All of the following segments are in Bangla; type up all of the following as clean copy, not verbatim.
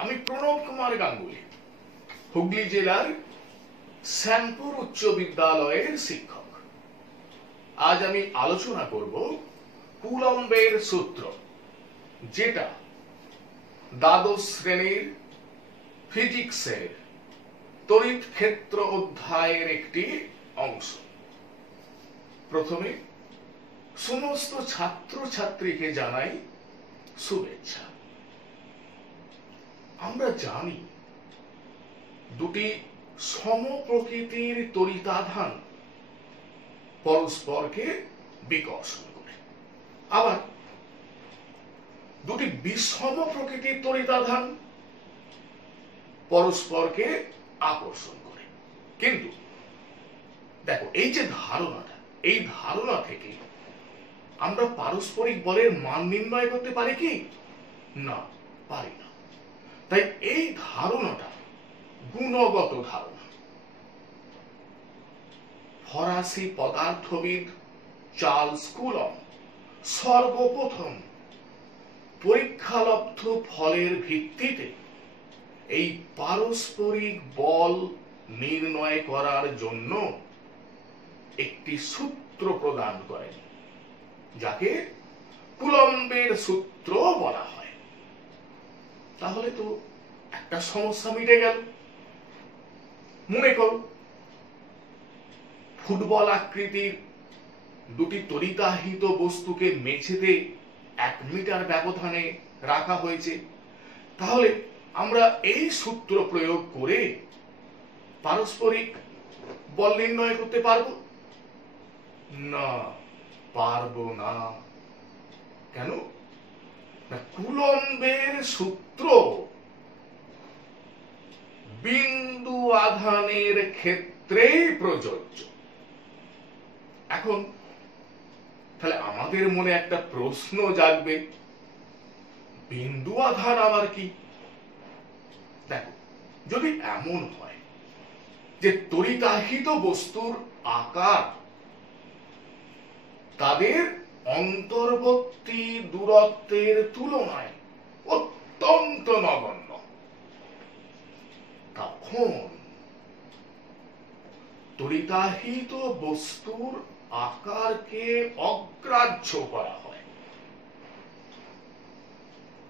আমি প্রণব কুমার গাঙ্গুলি, হুগলি জেলার শ্যামপুর উচ্চ বিদ্যালয়ের শিক্ষক। আজ আমি আলোচনা করব কুলম্বের সূত্র, যেটা দ্বাদশ শ্রেণীর ফিজিক্সের তড়িৎ ক্ষেত্র অধ্যায়ের একটি অংশ। প্রথমে সমস্ত ছাত্রছাত্রীকে জানাই শুভেচ্ছা। আমরা জানি দুটি সমপ্রকৃতির তড়িতাধান পরস্পরকে বিকর্ষণ করে, আবার দুটি বিষম প্রকৃতির তড়িতাধান পরস্পরকে আকর্ষণ করে। কিন্তু দেখো, এই যে ধারণাটা, এই ধারণা থেকে আমরা পারস্পরিক বলের মান নির্ণয় করতে পারি কি? না, পারি না। তাই এই ধারণাটা গুণগত ধারণা। ফরাসি পদার্থবিদ চার্লস কুলম্ব সর্বপ্রথম পরীক্ষালব্ধ ফলের ভিত্তিতে এই পারস্পরিক বল নির্ণয় করার জন্য একটি সূত্র প্রদান করেন, যাকে কুলম্বের সূত্র বলা হয়। তাহলে তো একটা সমস্যা মিটে গেল। মনে করো, ফুটবল আকৃতির দুটি তড়িতাহিত বস্তুকে মেঝেতে 1 মিটার ব্যবধানে রাখা হয়েছে। তাহলে আমরা এই সূত্র প্রয়োগ করে পারস্পরিক বল নির্ণয় করতে পারবো না? পারবো না। কেন না? কুলম্বের সূত্র বিন্দু আধানের ক্ষেত্রে প্রযোজ্য। এখন তাহলে আমাদের মনে একটা প্রশ্ন জাগবে, বিন্দু আধান আবার কি? দেখো, যদি এমন হয় যে তড়িতাহিত বস্তুর আকার তাদের অন্তর্বর্তী দূরত্বের তুলনায় অত্যন্ত নগণ্য, তখন তড়িতাহিত বস্তুর আকারকে অগ্রাহ্য করা হয়।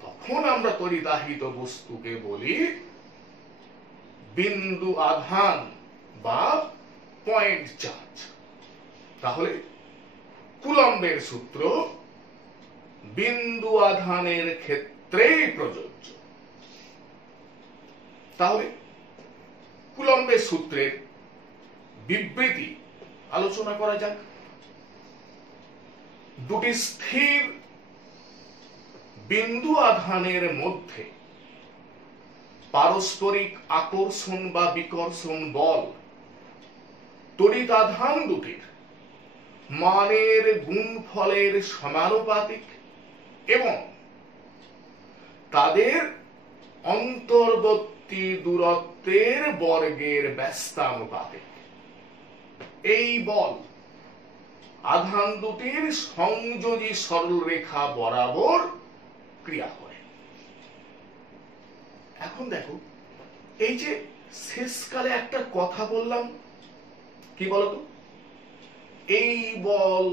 তখন আমরা তড়িতাহিত বস্তুকে বলি বিন্দু আধান বা পয়েন্ট চার্জ। তাহলে কুলম্বের সূত্র বিন্দু আধানের ক্ষেত্রে প্রযোজ্য। তাহলে কুলম্বের সূত্রের বিবৃতি আলোচনা করা যাক। দুটি স্থির বিন্দু আধানের মধ্যে পারস্পরিক আকর্ষণ বা বিকর্ষণ বল তড়িতাধান দুটির মানের গুণফলের সমানুপাতিক এবং তাদের অন্তর্বর্তী দূরত্বের বর্গের ব্যস্তানুপাতিক। এই বল আধান দুটির সংযোজী সরলরেখা বরাবর ক্রিয়া করে। এখন দেখো, এই যে শেষকালে একটা কথা বললাম, কি বলতো? এই বল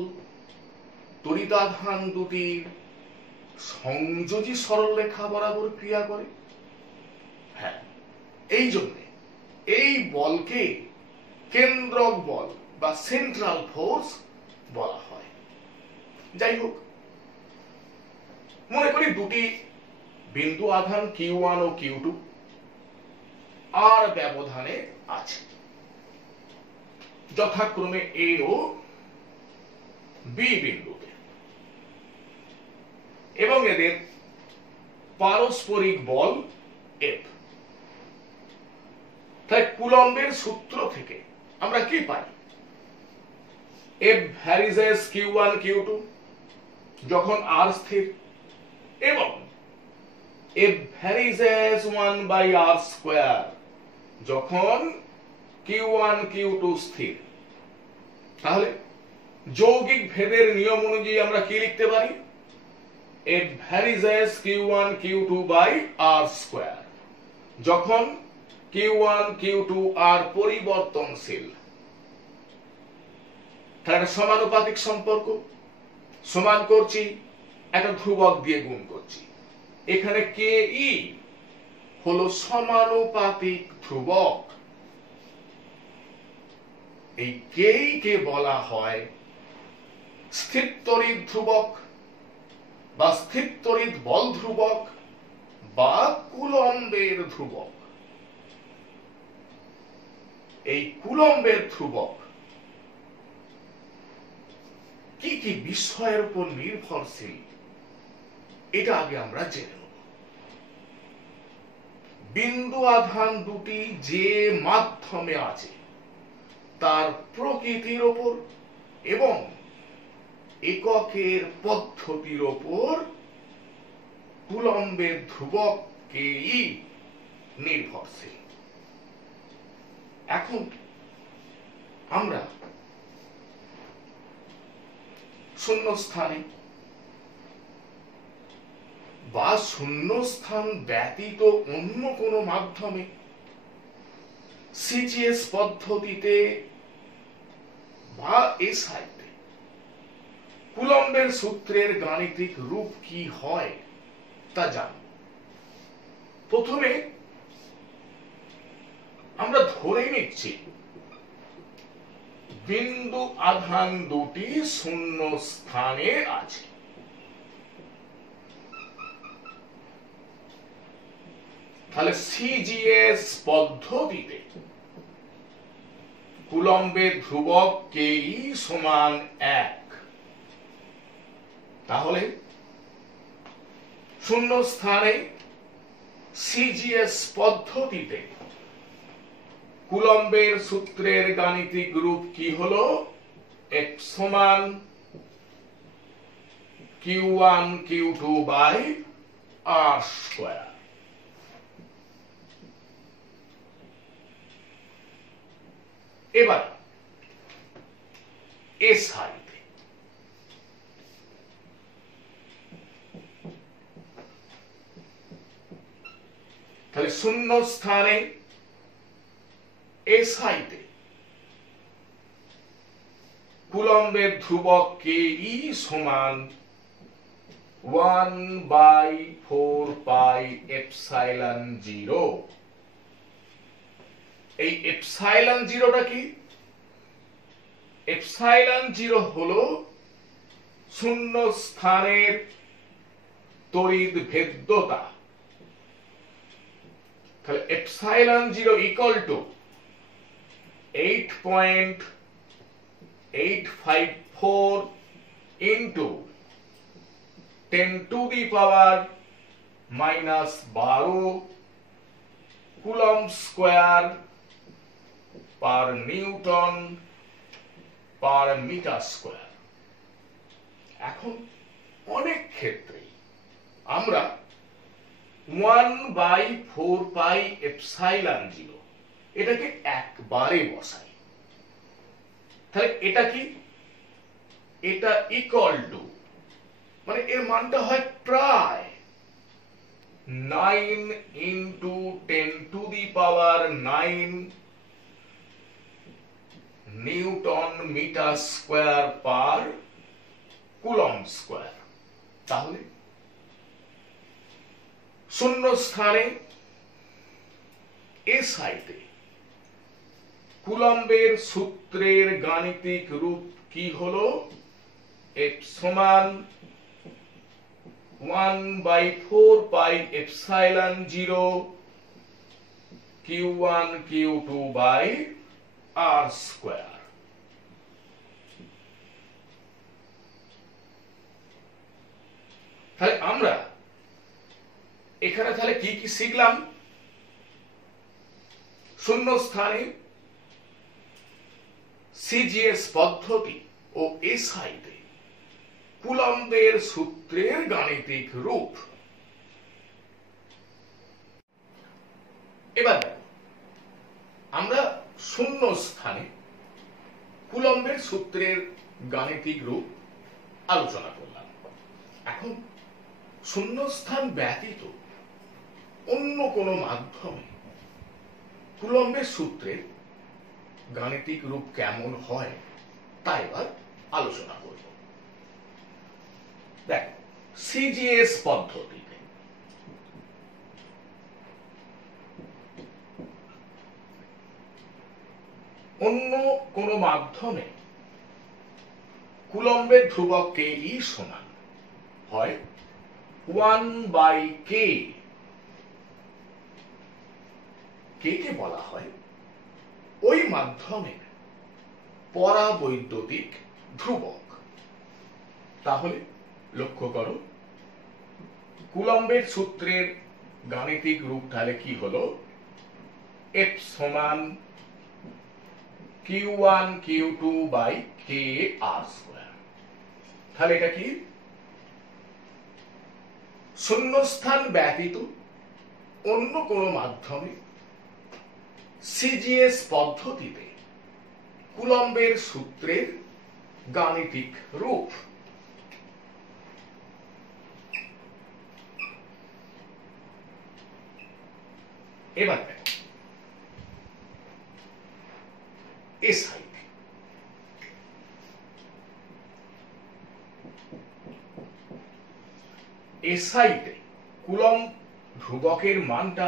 তড়িতাধান দুটির সংযোজী সরলরেখা বরাবর ক্রিয়া করে। হ্যাঁ, এই জন্যে এই বলকে কেন্দ্রক বল বা সেন্ট্রাল ফোর্স বলা হয়। যাই হোক, মনে করি দুটি বিন্দু আধান Q1 ও Q2 আর ব্যবধানে আছে, যথাক্রমে A ও B বিন্দুতে, এবং এদের পারস্পরিক বল F। তাই কুলম্বের সূত্র থেকে আমরা কি পাই? F varies as Q1 Q2 যখন R স্থির, এবং F varies as 1/R square যখন Q1 Q2 স্থির। তাহলে যৌগিক ভেদের নিয়ম অনুযায়ী আমরা কি লিখতে পারি? F varies as Q1 Q2 by R square। যখন Q1 Q2 আর পরিবর্তনশীল, তাহলে একটা সমানুপাতিক সম্পর্ক, সমান করছি একটা ধ্রুবক দিয়ে গুণ করছি। এখানে কে ই হলো সমানুপাতিক ধ্রুবক। এই কে কে বলা হয় স্থির তড়িৎ ধ্রুবক বা স্থির তড়িৎ বল ধ্রুবক বা কুলম্বের ধ্রুবক। এই কুলম্বের ধ্রুবক কি কি বিষয়ের উপর নির্ভরশীল, এটা আগে আমরা জেনে নেব। বিন্দু আধান দুটি যে মাধ্যমে আছে তার প্রকৃতির উপর এবং এককের পদ্ধতির উপর কুলম্বের ধ্রুবক কে ই নির্ভরশীল। এখন আমরা শূন্যস্থানে বা শূন্যস্থান ব্যতীত অন্য কোনো মাধ্যমে সিজিএস পদ্ধতিতে বা এসআইতে কুলম্বের সূত্রের গাণিতিক রূপ কি হয় তা জানব। প্রথমে আমরা ধরে নিচ্ছি বিন্দু আধান দুটি শূন্য স্থানে আছে। তাহলে সিজিএস পদ্ধতিতে কুলম্বের ধ্রুবক কে ই সমান 1। তাহলে শূন্য স্থানে সিজিএস পদ্ধতিতে কুলম্বের সূত্রের গাণিতিক রূপ কি হলো? F সমান Q1 Q2 by R square. এবার এসআইতে তাহলে শূন্য স্থানে এসআইতে কুলম্বের ধ্রুবক কে ই সমান 1/4πε0। এই এপসাইলন জিরোটা কি? এপসাইলন জিরো হলো শূন্য স্থানের তড়িৎ ভেদ্যতা। তাহলে epsilon zero equal to 8.854 into 10⁻⁻12 coulomb square per newton per metre square. এখন অনেক ক্ষেত্রে আমরা 1/4πε0 এটাকে একবারে বসাই। তাহলে এটা কি? এটা ইকুয়াল টু, মানে এর মানটা হয় প্রায় 9 into 10⁻9 newton metre square per coulomb square. তাহলে শূন্য স্থানে এসআইতে কুলম্বের সূত্রের গাণিতিক রূপ কি হলো? F সমান 1/4πε0 Q1 Q2 by R square. তাহলে আমরা এখানে তাহলে কি কি শিখলাম? শূন্য স্থানে সিজিএস পদ্ধতি ও এসআইতে কুলম্বের সূত্রের গাণিতিক রূপ। এবার আমরা শূন্য স্থানে কুলম্বের সূত্রের গাণিতিক রূপ আলোচনা করলাম। এখন শূন্যস্থান ব্যতীত অন্য কোনো মাধ্যমে কুলম্বের সূত্রের গাণিতিক রূপ কেমন হয় তা এবার আলোচনা করব। দেখো, সিজিএস পদ্ধতিতে অন্য কোনো মাধ্যমে কুলম্বের ধ্রুবক কে ই সমান হয় 1/k। কে কে বলা হয় ওই মাধ্যমের পরাবৈদ্যুতিক ধ্রুবক। তাহলে লক্ষ্য করো, কুলম্বের সূত্রের গাণিতিক রূপ তাহলে কি হলো? F সমান Q1 Q2 by K R square. তাহলে এটা কি? শূন্যস্থান ব্যতীত অন্য কোনো মাধ্যমে সিজিএস পদ্ধতিতে কুলম্বের সূত্রের গাণিতিক রূপ। এবার দেখো, এসআইতে কুলম্ব ধ্রুবকের মানটা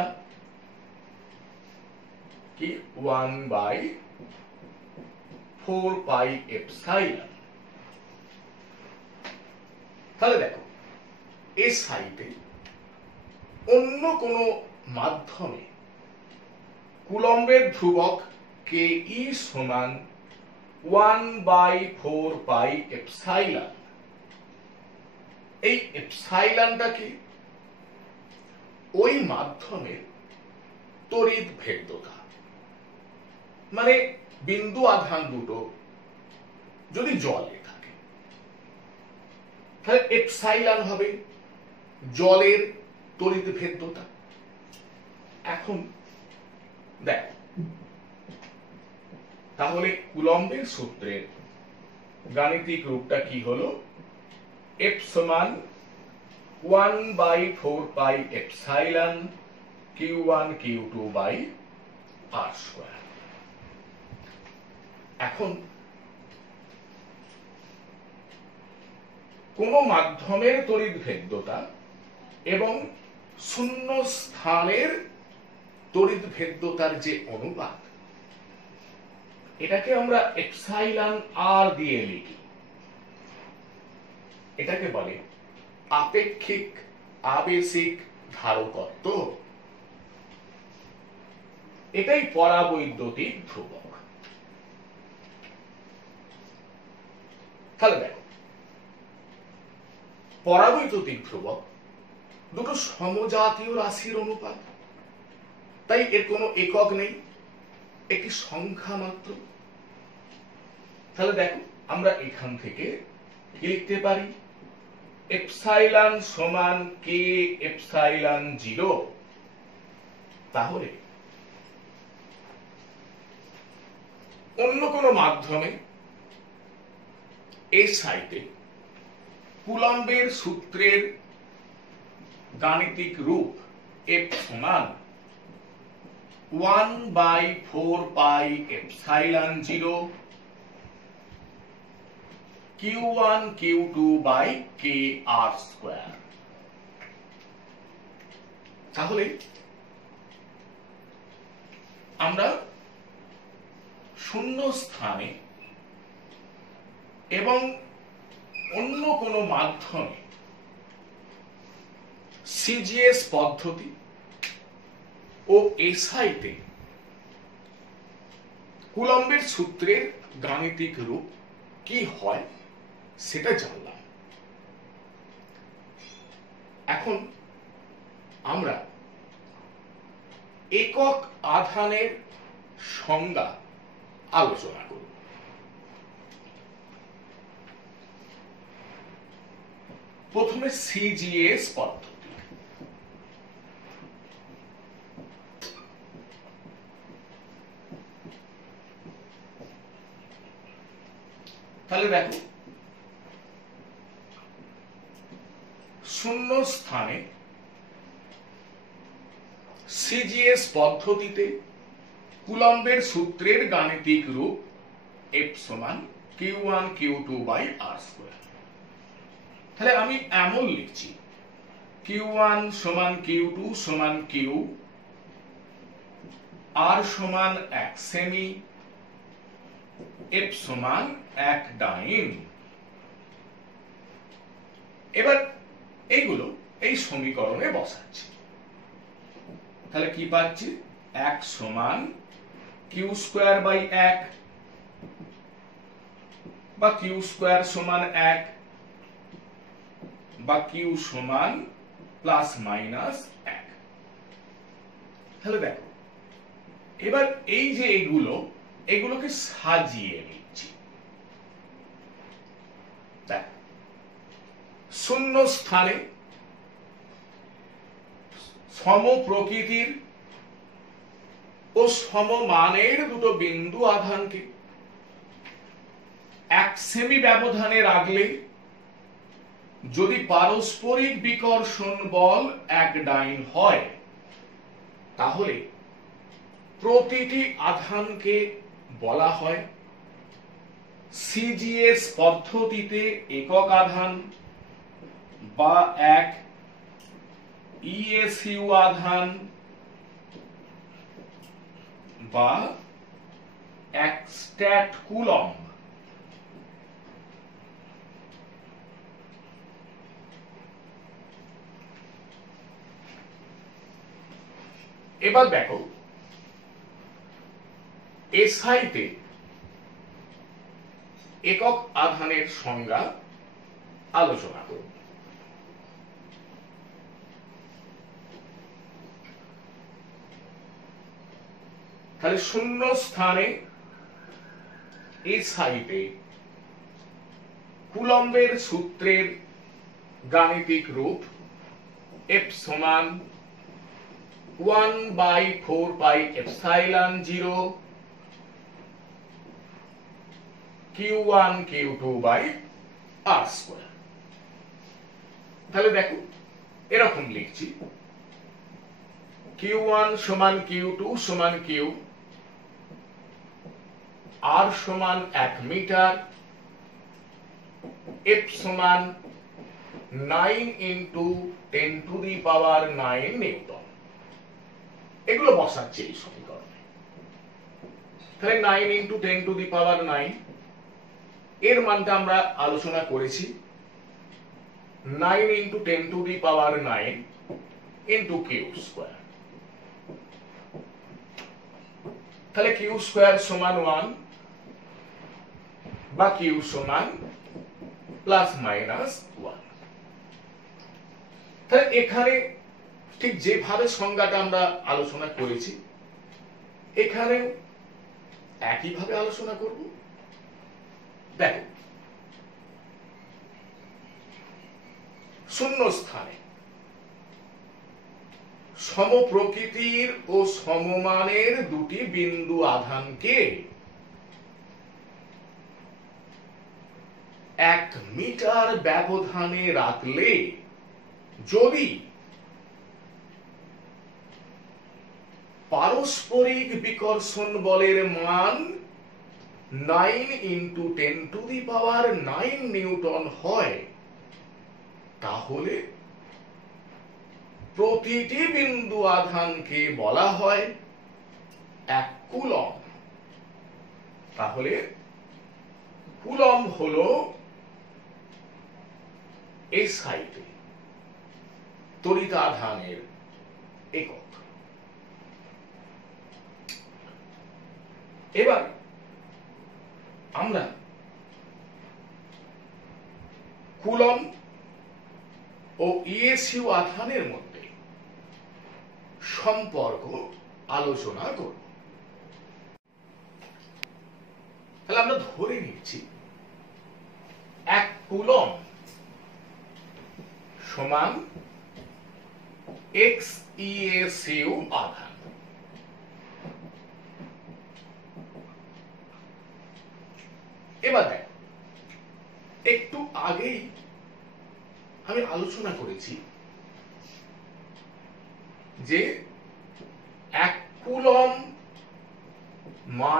কি? 1/4πε। তাহলে দেখো, এসআইতে অন্য কোনো মাধ্যমে কুলম্বের ধ্রুবক কে ই সমান 1/4πε। এই এপসাইলনটা কি? ওই মাধ্যমের তড়িৎ ভেদ্যতা। মানে বিন্দু আধান দুটো যদি জলে থাকে তাহলে এপসাইলন হবে জলের তড়িৎ ভেদ্যতা। এখন দেখ, তাহলে কুলম্বের সূত্রের গাণিতিক রূপটা কি হলো? F সমান 1/4πε Q1 Q2 by R square. এখন কোন মাধ্যমের তড়িৎ ভেদ্যতা এবং শূন্য স্থানের তড়িৎ ভেদ্যতার যে অনুপাত, এটাকে আমরা এপসাইলন আর দিয়ে লিখি। এটাকে বলে আপেক্ষিক আবেশিক ধারকত্ব। এটাই পরাবৈদ্যুতিক ধ্রুবক। তাহলে দেখো, পরাবৈদ্যুতিক ধ্রুবক দুটো সমজাতীয় রাশির অনুপাত, তাই এর কোনো একক নেই, একটি সংখ্যা মাত্র। তাহলে দেখো, আমরা এখান থেকে কি লিখতে পারি? এপসাইলন সমান কে এপসাইলন 0। তাহলে অন্য কোনো মাধ্যমে এসআইতে কুলম্বের সূত্রের গাণিতিক রূপ F সমান 1/4πε0 Q1 Q2 by K R square. তাহলে আমরা শূন্য স্থানে এবং অন্য কোনো মাধ্যমে সিজিএস পদ্ধতি ও এসআইতে কুলম্বের সূত্রের গাণিতিক রূপ কি হয় সেটা জানলাম। এখন আমরা একক আধানের সংজ্ঞা আলোচনা করব। প্রথমে সিজিএস পদ্ধতি। তাহলে দেখো, শূন্য স্থানে সিজিএস পদ্ধতিতে কুলম্বের সূত্রের গাণিতিক রূপ F সমান Q1 Q2 by R square. তাহলে আমি এমন লিখছি Q1 সমান Q2 সমান Q, R সমান 1 সেমি, F সমান 1 ডাইন। এবার এইগুলো এই সমীকরণে বসাচ্ছি। তাহলে কি পাচ্ছি? 1 সমান Q স্কয়ার বাই 1 বা Q স্কয়ার সমান 1 বা Q সমান প্লাস মাইনাস 1। তাহলে দেখো এবার এই যে এগুলোকে সাজিয়ে নিচ্ছি। দেখ, শূন্য স্থানে সম প্রকৃতির ও সমমানের দুটো বিন্দু আধানকে 1 সেমি ব্যবধানে রাখলে যদি পারস্পরিক বিকর্ষণ বল 1 ডাইন হয়, তাহলে প্রতিটি আধানকে বলা হয় সিজিএস পদ্ধতিতে একক আধান বা 1 ইএসইউ আধান বা 1 স্ট্যাট কুলম্ব। এবার দেখো এসআইতে একক আধানের সংজ্ঞা আলোচনা করব। তাহলে শূন্য স্থানে এসআইতে কুলম্বের সূত্রের গাণিতিক রূপ F সমান 1/4 pi epsilon 0 Q1 Q2 by R square. তাহলে দেখো এরকম লিখছি Q1 সমান Q2 সমান Q, R সমান 1 মিটার, F সমান 9 into 10 to the power 9 Newton. এগুলো বসাচ্ছি এই সমীকরণে। তাহলে 9 ইন্টু 10 টু দি পাওয়ার 9 এর মানটা আমরা আলোচনা করেছি 9 into 10 to the power 9 into Q square. তাহলে কিউ স্কয়ার সমান 1 বা কিউ সমান প্লাস মাইনাস 1। তাহলে এখানে ঠিক যেভাবে সংজ্ঞাটা আমরা আলোচনা করেছি এখানে একইভাবে আলোচনা করব। দেখো শূন্য স্থানে সমপ্রকৃতির ও সমমানের দুটি বিন্দু আধানকে 1 মিটার ব্যবধানে রাখলে যদি পারস্পরিক বিকর্ষণ বলের মান 9 into 10 to the power 9 Newton হয়, তাহলে প্রতিটি বিন্দু আধানকে বলা হয় 1 কুলম্ব। তাহলে কুলম্ব হলো এই সাইডে তড়িতাধানের একক। এবার আমরা কুলম্ব ও ইএসইউ আধানের মধ্যে সম্পর্ক আলোচনা করব। তাহলে আমরা ধরে নিচ্ছি 1 কুলম্ব সমান x ইএসইউ আধান। এবার দেখ, একটু আগেই আমি আলোচনা করেছি যে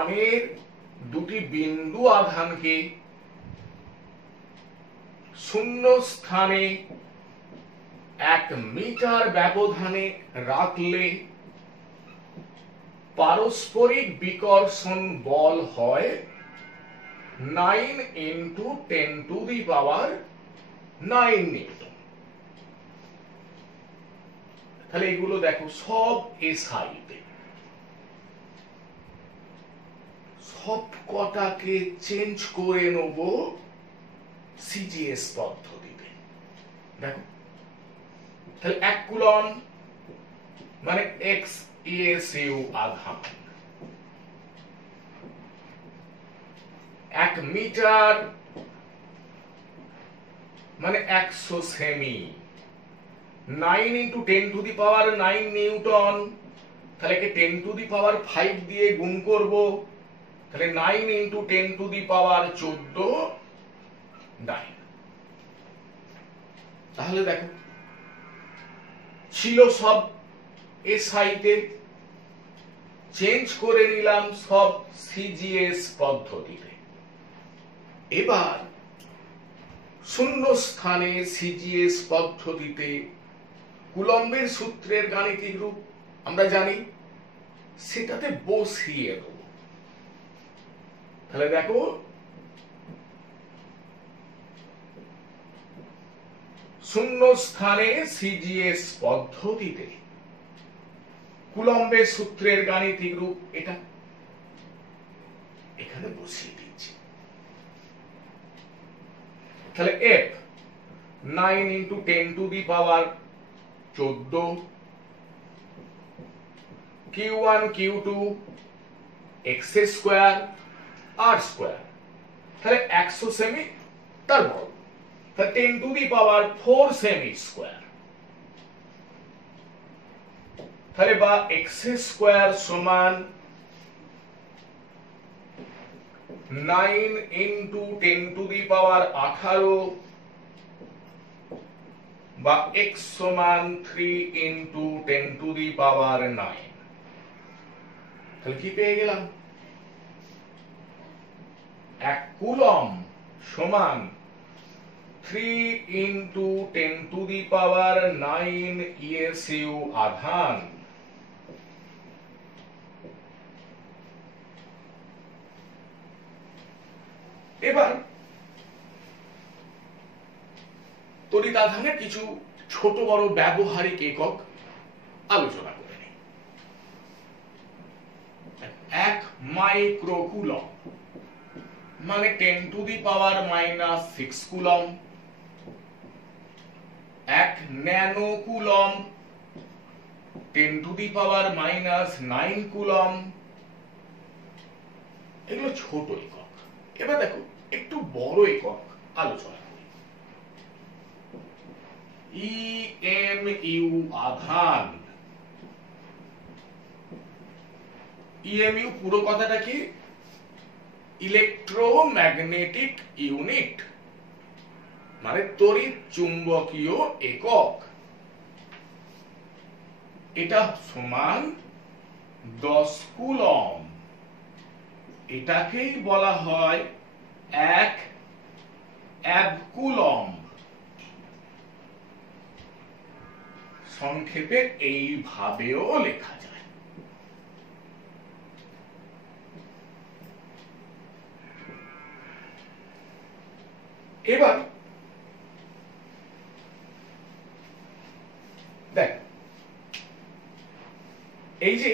মানের দুটি বিন্দু আধানকে শূন্য স্থানে 1 মিটার ব্যবধানে রাখলে পারস্পরিক বিকর্ষণ বল হয় 9 × 10⁹ নিউটন। তাহলে এগুলো দেখো সব এসআইতে, সব কটাকে চেঞ্জ করে নেব সিজিএস পদ্ধতিতে। দেখো তাহলে 1 কুলম্ব মানে XeSu আধান, 1 মিটার মানে 100 সেমি, 9 × 10⁹ নিউটন, তাহলে একে 10⁵ দিয়ে গুণ করব, তাহলে 9 × 10⁻14 9। তাহলে দেখো ছিল সব এসআইতে, চেঞ্জ করে নিলাম সব সিজিএস পদ্ধতিতে। এবার শূন্য স্থানে সিজিএস পদ্ধতিতে কুলম্বের সূত্রের গাণিতিক রূপ আমরা জানি, সেটাতে বসিয়ে দেব। তাহলে দেখো শূন্য স্থানে সিজিএস পদ্ধতিতে কুলম্বের সূত্রের গাণিতিক রূপ এটা, এখানে বসিয়ে দিচ্ছি। তাহলে F 9 × 10⁻14, Q1 Q2 x² r², তাহলে 100 সেমি তার বর্গ, তাহলে 10⁴ সেমি স্কয়ার, তাহলে বা x² সমান 9 × 10⁻18 বা x সমান 3 × 10⁹। তাহলে কি পেয়ে গেলাম? 1 কুলম্ব সমান 3 × 10⁹ ESU আধান, এবার তড়িৎ আধানের কিছু ছোট বড় ব্যবহারিক একক আলোচনা করে নিই। 1 মাইক্রোকুলম্ব মানে 10⁻⁻6 কুলম্ব, 1 ন্যানো কুলম্ব 10⁻⁻9 কুলম্ব। এগুলো ছোট একক। এবার দেখো একটু বড় একক আলোচনা করি। EMU আধান, EMU পুরো কথাটা কি? ইলেকট্রোম্যাগনেটিক ইউনিট, মানে তড়িৎ চুম্বকীয় একক। এটা সমান 10 কুলম্ব, এটাকেই বলা হয় 1 অ্যাবকুলম্ব। সংক্ষেপে এইভাবেও লেখা যায়। এবার দেখ, এই যে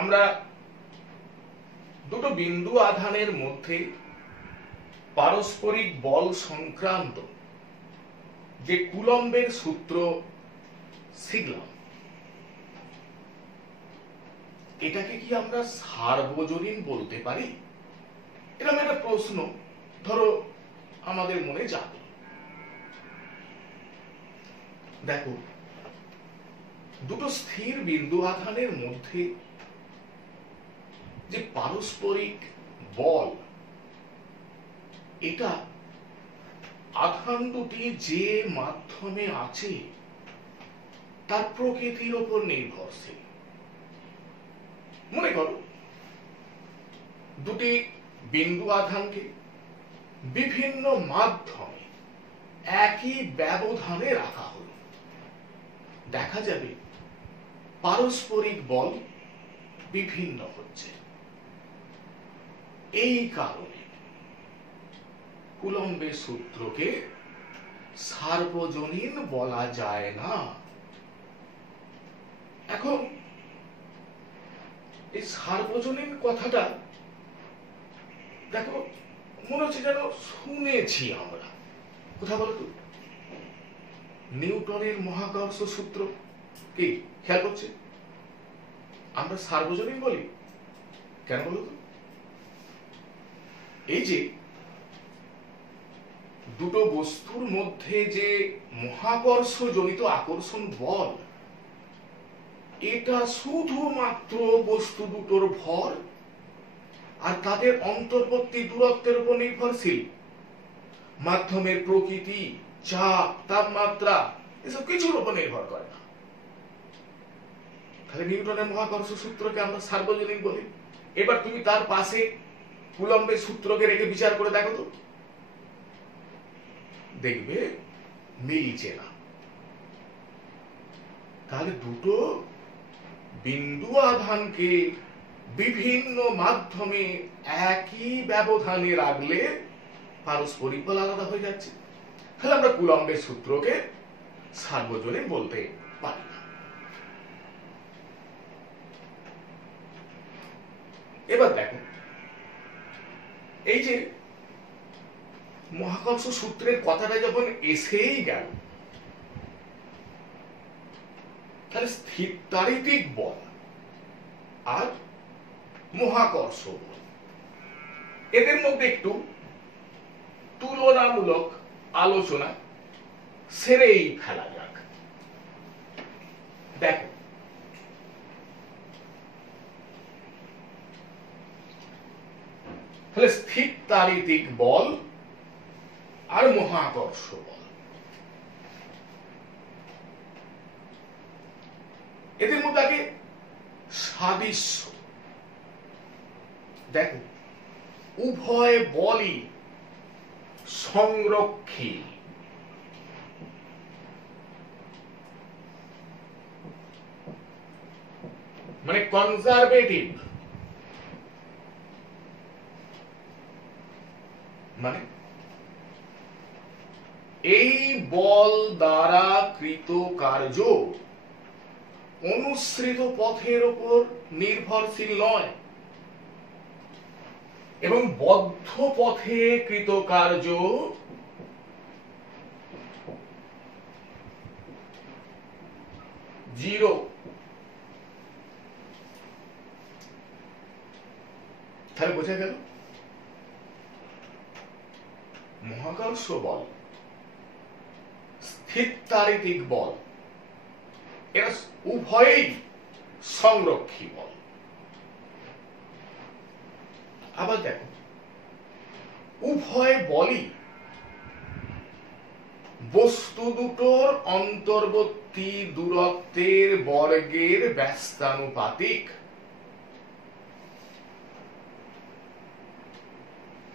আমরা দুটো বিন্দু আধানের মধ্যে পারস্পরিক বল সংক্রান্ত যে কুলম্বের সূত্র শিখলাম, এটাকে কি আমরা সার্বজনীন বলতে পারি? এরকম একটা প্রশ্ন ধরো আমাদের মনে জাগে। দেখো দুটো স্থির বিন্দু আধানের মধ্যে যে পারস্পরিক বল, এটা আধান দুটি যে মাধ্যমে আছে তার প্রকৃতির উপর নির্ভরশীল। মনে করো দুটি বিন্দু আধানকে বিভিন্ন মাধ্যমে একই ব্যবধানে রাখা হলো, দেখা যাবে পারস্পরিক বল বিভিন্ন হচ্ছে। এই কারণে কুলম্বের সূত্রকে সার্বজনীন বলা যায় না। এখন এই সার্বজনীন কথাটা দেখো মনে হচ্ছে যেন শুনেছি আমরা, কোথা বলতো? নিউটনের মহাকর্ষ সূত্র কি খেয়াল করছে? আমরা সার্বজনীন বলি কেন বলতো? এই যে দুটো বস্তুর মধ্যে যে মহাকর্ষ জনিত আকর্ষণ বল, এটা শুধুমাত্র বস্তু দুটোর ভর আর তাদের অন্তর্বর্তী দূরত্বের উপর নির্ভরশীল। মাধ্যমের প্রকৃতি, চাপ, তাপমাত্রা এসব কিছুর উপর নির্ভর করে না। তাহলে নিউটনের মহাকর্ষ সূত্রকে আমরা সার্বজনীন বলি। এবার তুমি তার পাশে কুলম্বের সূত্রকে রেখে বিচার করে দেখো তো, দেখবে মিলছে না। তাহলে দুটো বিন্দু আধানকে বিভিন্ন মাধ্যমে একই ব্যবধানে রাখলে পারস্পরিক বল আলাদা হয়ে যাচ্ছে। তাহলে আমরা কুলম্বের সূত্রকে সার্বজনীন বলতে পারি না। এবার দেখো, এই যে মহাকর্ষ সূত্রের কথাটা যখন এসেই গেল, তাহলে স্থিরতারিতিক বল আর মহাকর্ষ বল এদের মধ্যে একটু তুলনামূলক আলোচনা সেরেই ফেলা যাক। দেখো, তাহলে স্থিরতারিতিক বল আর মহাকর্ষ বল, এদের মধ্যে আগে সাদৃশ্য দেখো। উভয় বলই সংরক্ষী, মানে কনজারভেটিভ, মানে এই বল দ্বারা কৃত কার্য অনুসৃত পথের উপর নির্ভরশীল নয় এবং বদ্ধ পথে কৃত কার্য জিরো। তাহলে বোঝা গেল মহাকর্ষ বল, স্থিরতারিতিক বল, এরা উভয়ই সংরক্ষী বল। আবার দেখো, উভয় বলই বস্তু দুটোর অন্তর্বর্তী দূরত্বের বর্গের ব্যস্তানুপাতিক।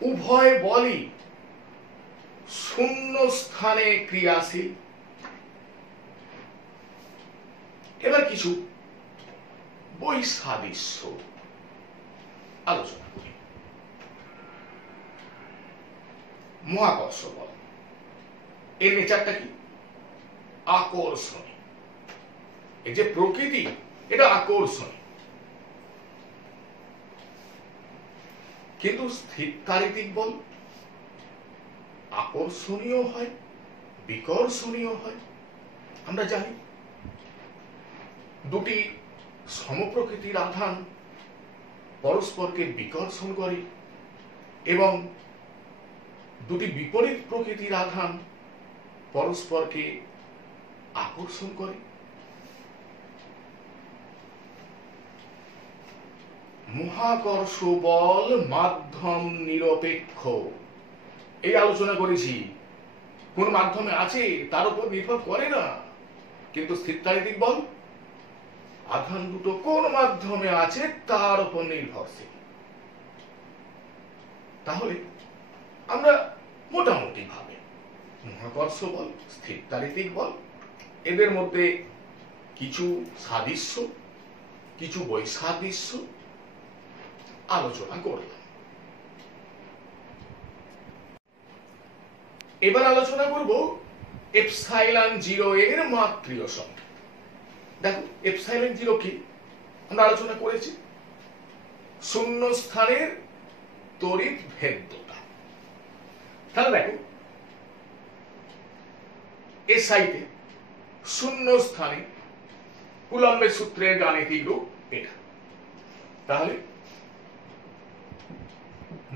উভয় বলই শূন্য স্থানে ক্রিয়াশীল। এবার কিছু বৈসাদৃশ্য আলোচনা করি। মহাকর্ষ বল, এর নেচারটা কি? আকর্ষণী। এই যে প্রকৃতি, এটা আকর্ষণী। কিন্তু স্থিরতারিতিক বল আকর্ষণীয় হয়, বিকর্ষণীয় হয়। আমরা জানি দুটি সমপ্রকৃতির আধান পরস্পরকে বিকর্ষণ করে এবং দুটি বিপরীত প্রকৃতির আধান পরস্পরকে আকর্ষণ করে। মহাকর্ষ বল মাধ্যম নিরপেক্ষ, এই আলোচনা করেছি। কোন মাধ্যমে আছে তার উপর নির্ভর করে না। কিন্তু স্থিরতারিতিক বল আধান দুটো কোন মাধ্যমে আছে তার উপর নির্ভরশীল। তাহলে আমরা মোটামুটি ভাবে মহাকর্ষ বল, স্থিরতারিতিক বল, এদের মধ্যে কিছু সাদৃশ্য, কিছু বৈসাদৃশ্য আলোচনা করলাম। এবার আলোচনা করব এপসাইলন জিরো এর মাত্রীয় সংখ্যা। দেখো এপসাইলন জিরো কি আমরা আলোচনা করেছি, শূন্য স্থানের তড়িৎ ভেদ্যতা। তাহলে দেখো এসআইতে শূন্য স্থানে কুলম্বের সূত্রের গাণিতিক রূপ এটা। তাহলে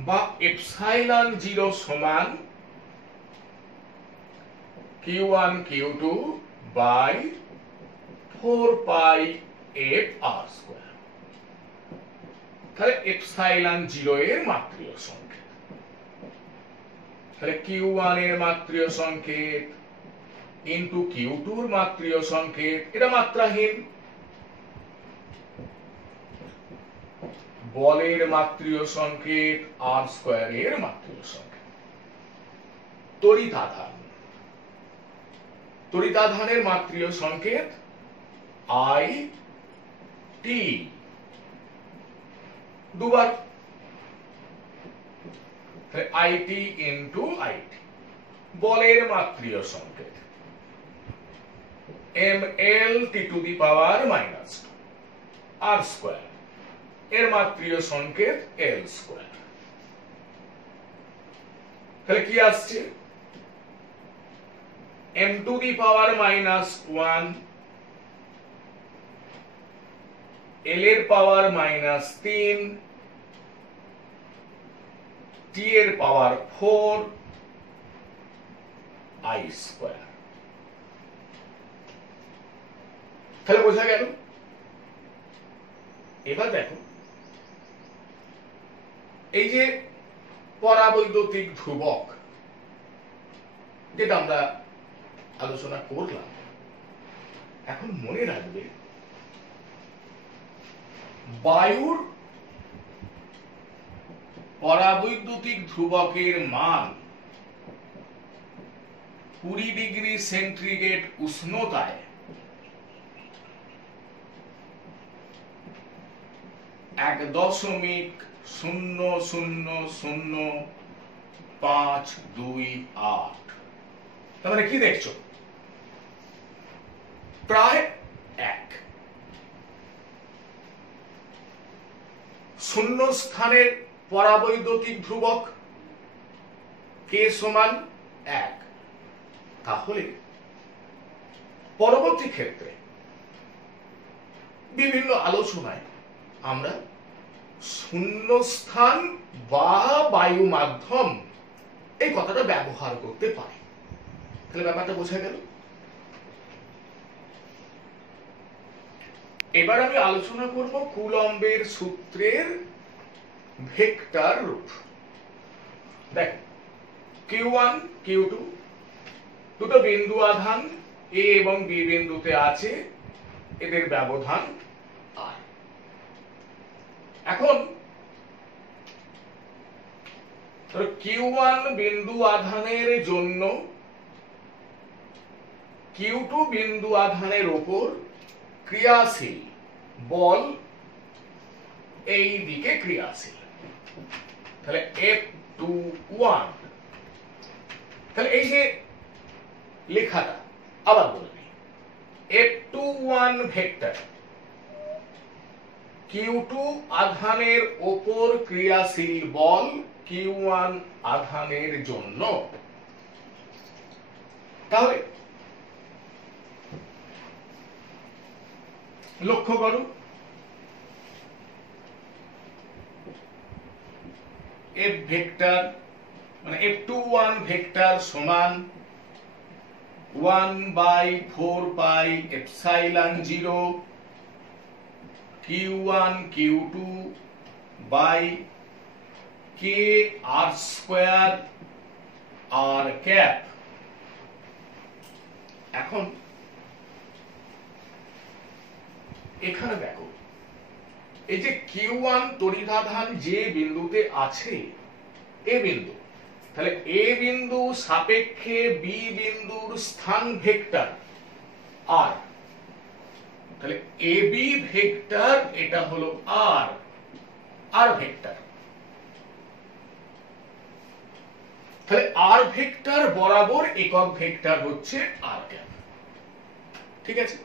বা এপসাইলন জিরো সমান Q1 Q2 by 4 pi F R square. তাহলে এপসাইলন জিরো এর মাত্রীয় সংকেত, তাহলে Q1 এর মাত্রীয় সংকেত ইনটু Q2 এর মাত্রীয় সংকেত, এটা মাত্রাহীন। বলের মাত্রীয় সংকেত আর স্কয়ার এর মাত্রীয় সংকেত। তড়িতাধান, তড়িতাধানের মাত্রীয় সংকেত আই টি, দুবার I T into I T. বলের মাত্রীয় সংকেত M L T to the power minus R square, এর মাত্রীয় সংকেত এল স্কয়ার। তাহলে কি আসছে, m to the power minus 1, l এর পাওয়ার মাইনাস 3, t এর পাওয়ার 4 i স্কয়ার। তাহলে বোঝা গেল। এবার দেখো এই যে পরাবৈদ্যুতিক ধ্রুবক যেটা আমরা আলোচনা করলাম, এখন মনে রাখবে বায়ুর পরাবৈদ্যুতিক ধ্রুবকের মান 20 ডিগ্রি সেন্টিগ্রেড উষ্ণতায় 1.0000528। তার মানে কি দেখছো, প্রায় 1। শূন্য স্থানের পরাবৈদ্যুতিক ধ্রুবক কে সমান 1। তাহলে পরবর্তী ক্ষেত্রে বিভিন্ন আলোচনায় আমরা শূন্যস্থান বা বায়ু মাধ্যম এই কথাটা ব্যবহার করতে পারি। তাহলে ব্যাপারটা বোঝা গেল। এবার আমি আলোচনা করব কুলম্বের সূত্রের ভেক্টর রূপ। দেখো Q1 Q2 দুটো বিন্দু আধান A এবং B বিন্দুতে আছে, এদের ব্যবধান R। এখন Q1 বিন্দু আধানের জন্য Q2 বিন্দু আধানের উপর ক্রিয়াশীল বল এই দিকে ক্রিয়াশীল, তাহলে F21। তাহলে এই যে লেখাটা আবার বলে দিই, F21 ভেক্টর Q2 আধানের উপর ক্রিয়াশীল বল Q1 আধানের জন্য। তাহলে লক্ষ্য করো F ভেক্টর মানে F21 ভেক্টর সমান 1/4 pi epsilon 0 Q1 Q2 by K R square R cap. এখন এখানে দেখো এই যে Q1 তড়িতাধান যে বিন্দুতে আছে এ বিন্দু, তাহলে এ বিন্দু সাপেক্ষে বি বিন্দুর স্থান ভেক্টর আর, তাহলে এ বি ভেক্টর এটা হলো আর, আর ভেক্টর। তাহলে আর ভেক্টর বরাবর একক ভেক্টর হচ্ছে আর ক্যাপ। ঠিক আছে,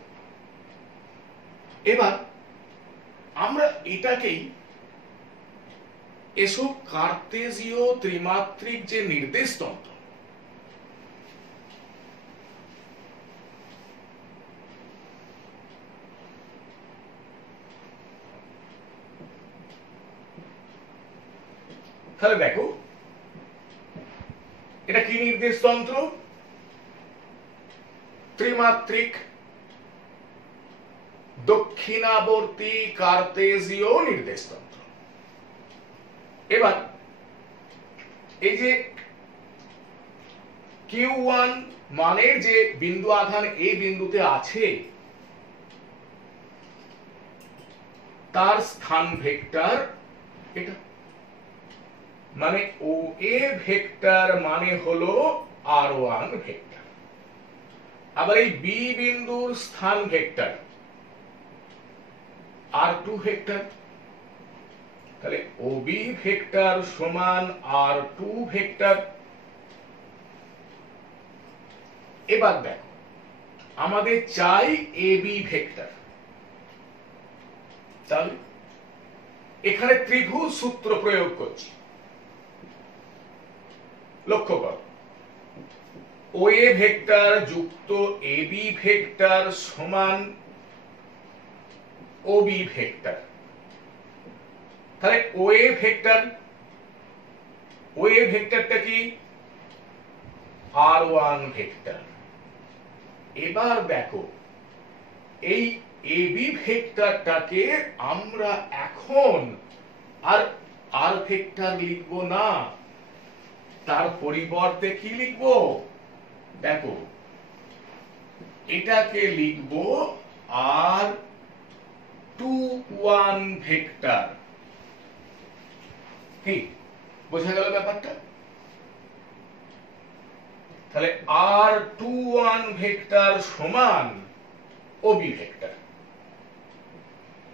এবার আমরা এটাকেই এসব কার্তেজীয় ত্রিমাত্রিক যে নির্দেশতন্ত্র, তাহলে দেখো এটা কি নির্দেশতন্ত্র? ত্রিমাত্রিক দক্ষিণাবর্তী কার্তেজীয় নির্দেশতন্ত্র। এবার এই যে Q1 মানের যে বিন্দু আধান এই বিন্দুতে আছে তার স্থান ভেক্টর এটা, মানে ও এ ভেক্টর মানে হলো R1 ভেক্টর। আবার এই বি বিন্দুর স্থান ভেক্টর R2 ভেক্টর, তাহলে OB ভেক্টর সমান R2 ভেক্টর। এবার দেখো আমাদের চাই AB ভেক্টর, তাহলে এখানে ত্রিভুজ সূত্র প্রয়োগ করছি। লক্ষ্য করো OA ভেক্টর যুক্ত AB ভেক্টর সমান OB ভেক্টর। তাহলে OA ভেক্টর, OA ভেক্টরটা কি? R1 vector. এবার দেখো এই AB ভেক্টরটাকে আমরা এখন আর R ভেক্টর লিখব না, তার পরিবর্তে কি লিখব? দেখো এটাকে লিখব R21 ভেক্টর। কি বোঝা গেল ব্যাপারটা? তাহলে R21 ভেক্টর সমান OB ভেক্টর,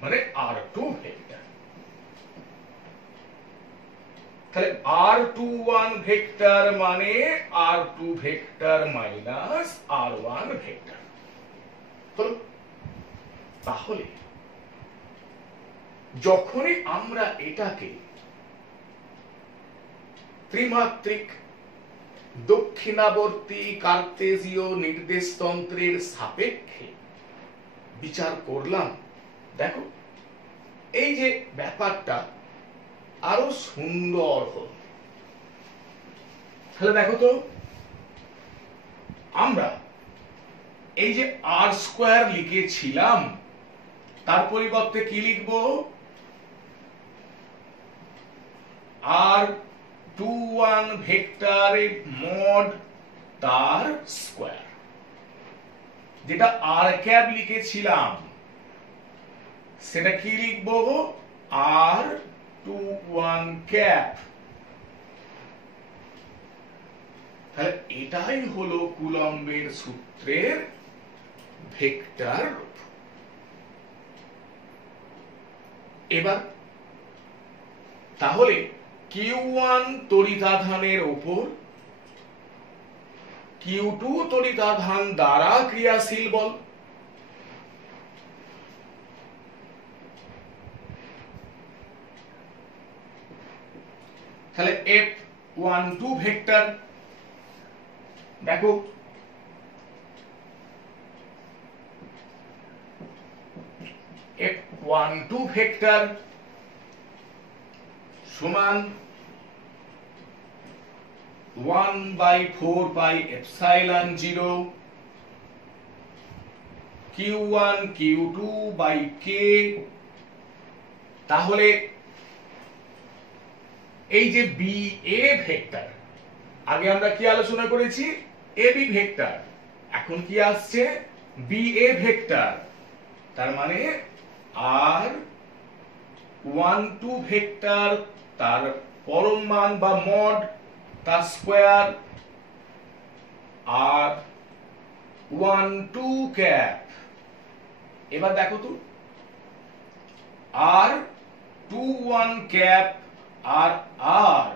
মানে R2 ভেক্টর। তাহলে R21 ভেক্টর মানে R2 vector minus R1 vector. তাহলে যখনই আমরা এটাকে ত্রিমাত্রিক দক্ষিণাবর্তী কার্তেজীয় নির্দেশতন্ত্রের সাপেক্ষে বিচার করলাম, দেখো এই যে ব্যাপারটা আরো সুন্দর হল। তাহলে দেখো তো আমরা এই যে আর স্কয়ার লিখেছিলাম তার পরিবর্তে কি লিখব? R21 ভেক্টরের মড তার স্কয়ার, যেটা আর ক্যাপ লিখেছিলাম সেটা কি লিখব? R21 cap. তাহলে এটাই হলো কুলম্বের সূত্রের ভেক্টর রূপ। এবার তাহলে Q1 তড়িতাধানের উপর Q2 তড়িতাধান দ্বারা ক্রিয়াশীল বল, তাহলে F12 ভেক্টর। দেখো F12 ভেক্টর সমান 1/4πε0 Q1 Q2 K। তাহলে এই যে BA ভেক্টর, আগে আমরা কি আলোচনা করেছি? AB ভেক্টর, এখন কি আসছে? BA vector. তার মানে R12 ভেক্টর তার পরম মান বা মড তার স্কোয়ার আর 1 2 ক্যাপ। এবার দেখো তো আর 2 1 ক্যাপ আর আর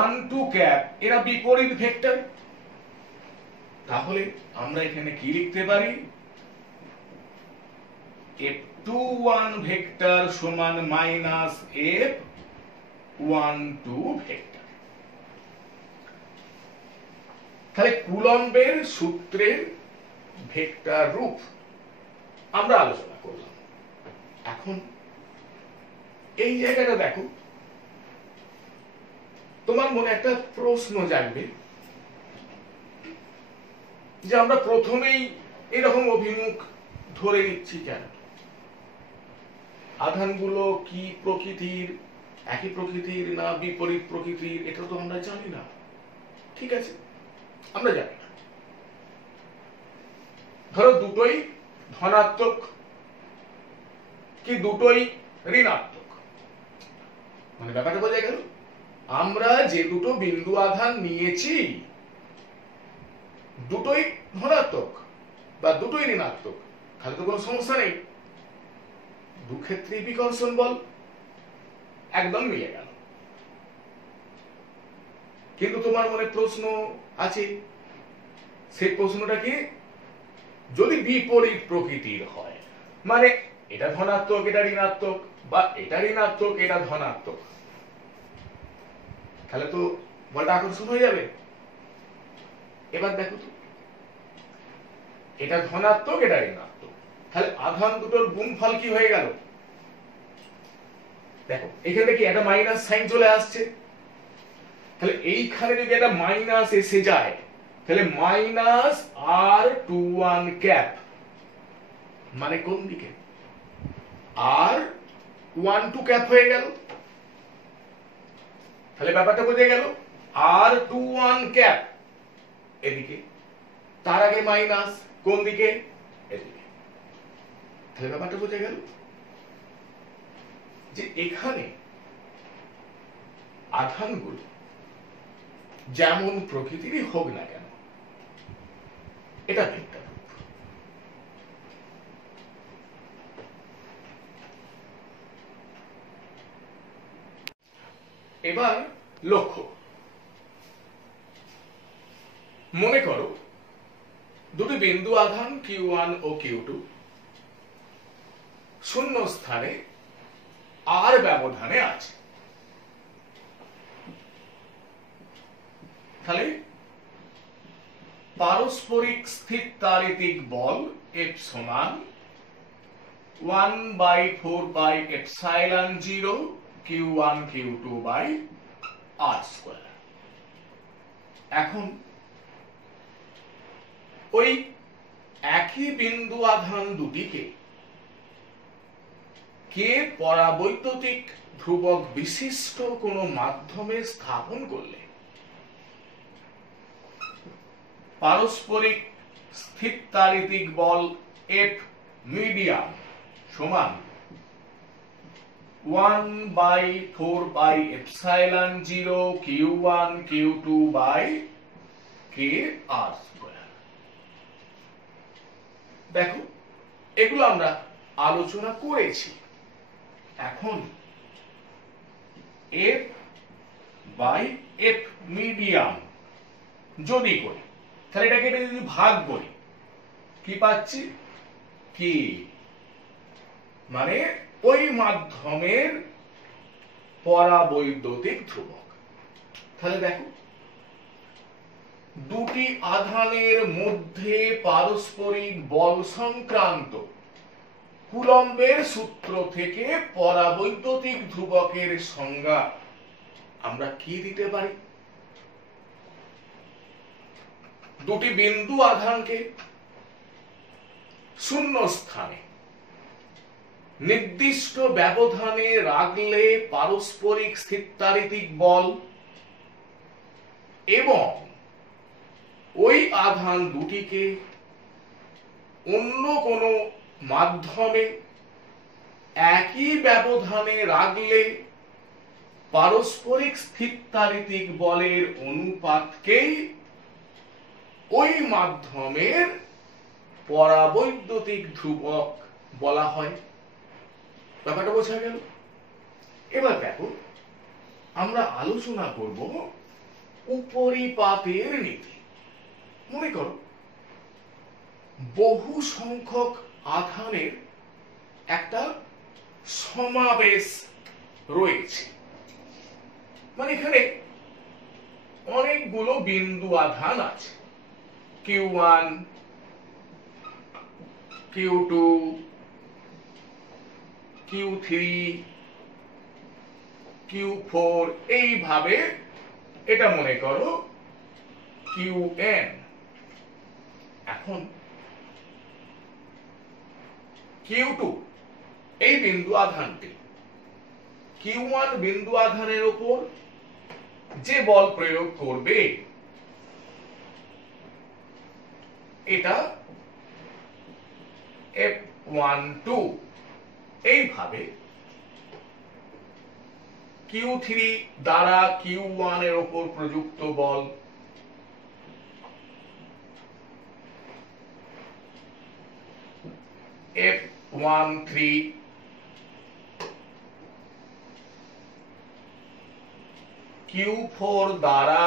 1 2 ক্যাপ এরা বিপরীত ভেক্টর। তাহলে আমরা এখানে কি লিখতে পারি? F21 ভেক্টর সমান মাইনাস F12 ভেক্টর। তাহলে কুলম্বের সূত্রের ভেক্টর রূপ আমরা আলোচনা করলাম। এখন এই জায়গাটা দেখো, তোমার মনে একটা প্রশ্ন জাগবে যে আমরা প্রথমেই এরকম অভিমুখ ধরে নিচ্ছি কেন? আধানগুলো কি প্রকৃতির, একই প্রকৃতির না বিপরীত প্রকৃতির, এটা তো আমরা জানি না। ঠিক আছে, আমরা জানি না। ধরো দুটোই ধনাত্মক কি দুটোই ঋণাত্মক, মানে ব্যাপারটা বোঝা গেল। আমরা যে দুটো বিন্দু আধান নিয়েছি দুটোই ধনাত্মক বা দুটোই ঋণাত্মক, তাহলে তো কোনো সমস্যা নেই, দুক্ষেত্রেই বিকর্ষণ বল একদম মিলে গেল। কিন্তু তোমার মনে প্রশ্ন আছে, সেই প্রশ্নটা কি? যদি বিপরীত প্রকৃতির হয়, মানে এটা ধনাত্মক এটা ঋণাত্মক বা এটা ঋণাত্মক এটা ধনাত্মক, তাহলে তো বলটা আকর্ষণ হয়ে যাবে। এবার দেখো তো এটা ধনাত্মক এটা ঋণাত্মক, তাহলে আধান দুটোর গুণফল কি হয়ে গেল? দেখো এখানে কি একটা মাইনাস সাইন চলে আসছে, তাহলে এইখানে যদি একটা মাইনাস এসে যায় তাহলে মাইনাস R21 ক্যাপ, মানে কোন দিকে? R12 ক্যাপ হয়ে গেল। তাহলে ব্যাপারটা বোঝা গেল, R21 ক্যাপ এদিকে, তার আগে মাইনাস কোন দিকে? এদিকে। তাহলে ব্যাপারটা বোঝা গেল যে এখানে আধানগুলো যেমন প্রকৃতিরই হোক না কেন এটা ভেক্টর রূপ। এবার লক্ষ্য, মনে করো দুটি বিন্দু আধান Q1 ও Q2 শূন্য স্থানে আর ব্যবধানে আছে। তাহলে পারস্পরিক স্থিরতারিতিক বল F সমান 1/4πε0 Q1 Q2 by R square. এখন ওই একই বিন্দু আধান দুটিকে কে পরাবৈদ্যুতিক ধ্রুবক বিশিষ্ট কোনো মাধ্যমে স্থাপন করলে পারস্পরিক স্থিরতারিতিক বল F মিডিয়াম সমান 1/4πε0 Q1 Q2 by KR square. দেখো এগুলো আমরা আলোচনা করেছি। এখন F বাই F মিডিয়াম যদি করি তাহলে এটাকে যদি ভাগ করি কি পাচ্ছি? কি মানে ওই মাধ্যমের পরাবৈদ্যুতিক ধ্রুবক। তাহলে দেখো দুটি আধানের মধ্যে পারস্পরিক বল সংক্রান্ত কুলম্বের সূত্র থেকে পরাবৈদ্যুতিক ধ্রুবকের সংজ্ঞা আমরা কি দিতে পারি? দুটি বিন্দু আধানকে শূন্য স্থানে নির্দিষ্ট ব্যবধানে রাখলে পারস্পরিক স্থিরতারিতিক বল এবং ওই আধান দুটিকে অন্য কোনো মাধ্যমে একই ব্যবধানে রাখলে পারস্পরিক স্থিরতারিতিক বলের অনুপাতকেই ওই মাধ্যমের পরাবৈদ্যুতিক ধ্রুবক বলা হয়। ব্যাপারটা বোঝা গেল? এবার দেখো, আমরা আলোচনা করব উপরিপাতের নীতি। মনে করো বহু সংখ্যক আধানের একটা সমাবেশ রয়েছে, মানে এখানে অনেকগুলো বিন্দু আধান আছে, Q1, Q2, Q3, Q4, এইভাবে এটা মনে করো Qn। এখন Q2 এই বিন্দু আধানটি Q1 বিন্দু আধানের উপর যে বল প্রয়োগ করবে এটা F12। এইভাবে Q3 দ্বারা Q1 এর উপর প্রযুক্ত বল F13, Q4 দ্বারা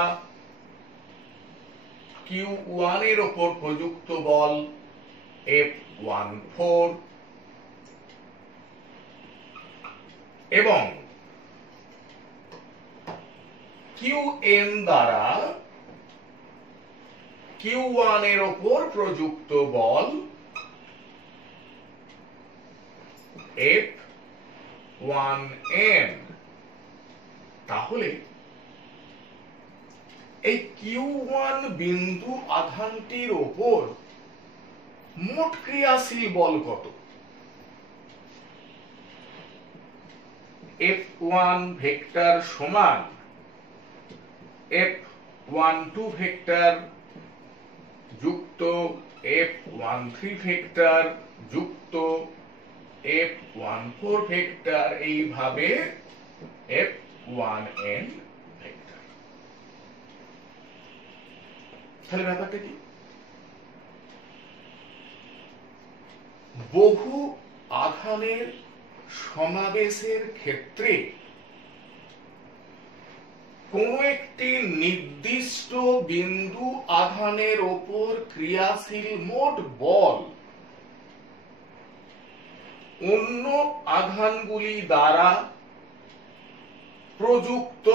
Q1 এর উপর প্রযুক্ত বল F14 এবং Qn দ্বারা Q1 এর উপর প্রযুক্ত বল F1n। তাহলে এই Q1 বিন্দু আধানটির উপর মোট ক্রিয়াশীল বল কত? F1 ভেক্টর সমান F12 ভেক্টর যুক্ত F13 ভেক্টর যুক্ত F14 ভেক্টর, এইভাবে F1n ভেক্টর। তাহলে ব্যাপারটা কি? বহু আধানের সমাবেশের ক্ষেত্রে কোন একটি নির্দিষ্ট বিন্দু আধানের ওপর ক্রিয়াশীল মোট বল অন্য আধানগুলি দ্বারা প্রযুক্ত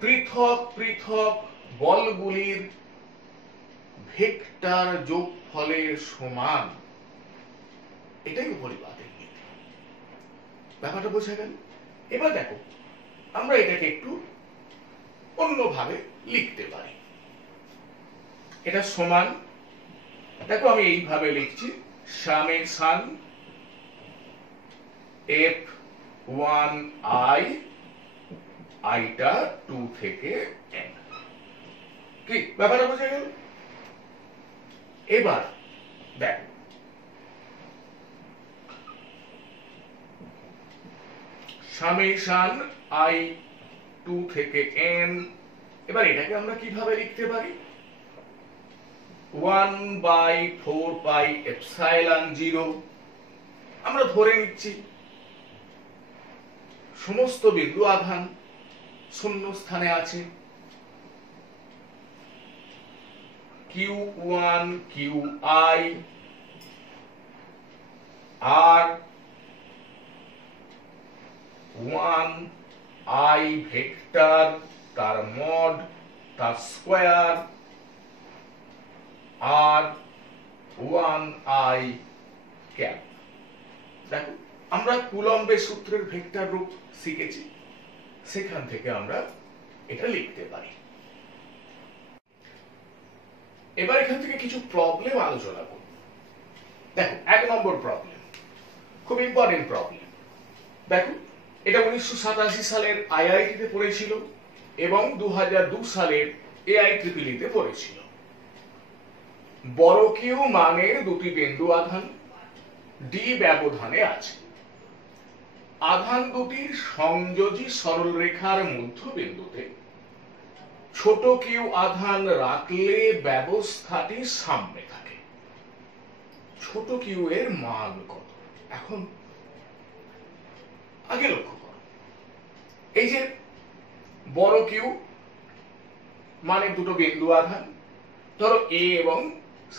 পৃথক পৃথক বলগুলির ভেক্টর যোগফলের সমান। এটাই উপরিপাতের নীতি। ব্যাপারটা বোঝা গেল? এবার দেখো, আমরা এটাকে একটু অন্যভাবে লিখতে পারি। এটা সমান, দেখো আমি এইভাবে লিখছি, সামেশন F1i আইটা 2 থেকে n। কি ব্যাপারটা বোঝা গেল? এবার দেখো, সামেশন i 2 থেকে n। এবার এটাকে আমরা কিভাবে লিখতে পারি? 1/4 পাই এপসাইলন 0। আমরা ধরে নিচ্ছি সমস্ত বিন্দু আধান শূন্য স্থানে আছে। Q1 Qi আর 1i ভেক্টর, তার মড, তার স্কয়ার, আর 1i ক্যাপ। দেখো, আমরা কুলম্বের সূত্রের ভেক্টর রূপ শিখেছি, সেখান থেকে আমরা এটা লিখতে পারি। এবার এখান থেকে কিছু প্রবলেম আলোচনা করব। দেখো, 1 নম্বর প্রবলেম, খুব ইম্পর্টেন্ট প্রবলেম। দেখো, এটা 1987 সালের আইআইটিতে পড়েছিল এবং 2002 সালের এআইট্রিপলইতে পড়েছিল। বড় কিউ মানের দুটি বিন্দু আধান ডি ব্যবধানে আছে। আধান দুটির সংযোজী সরলরেখার মধ্যবিন্দুতে ছোট কিউ আধান রাখলে ব্যবস্থাটি সাম্যে থাকে। ছোট কিউ এর মান কত? এখন আগে লক্ষ্য করো, এই যে বড় কিউ মানে দুটো বিন্দু আধান, ধরো এ এবং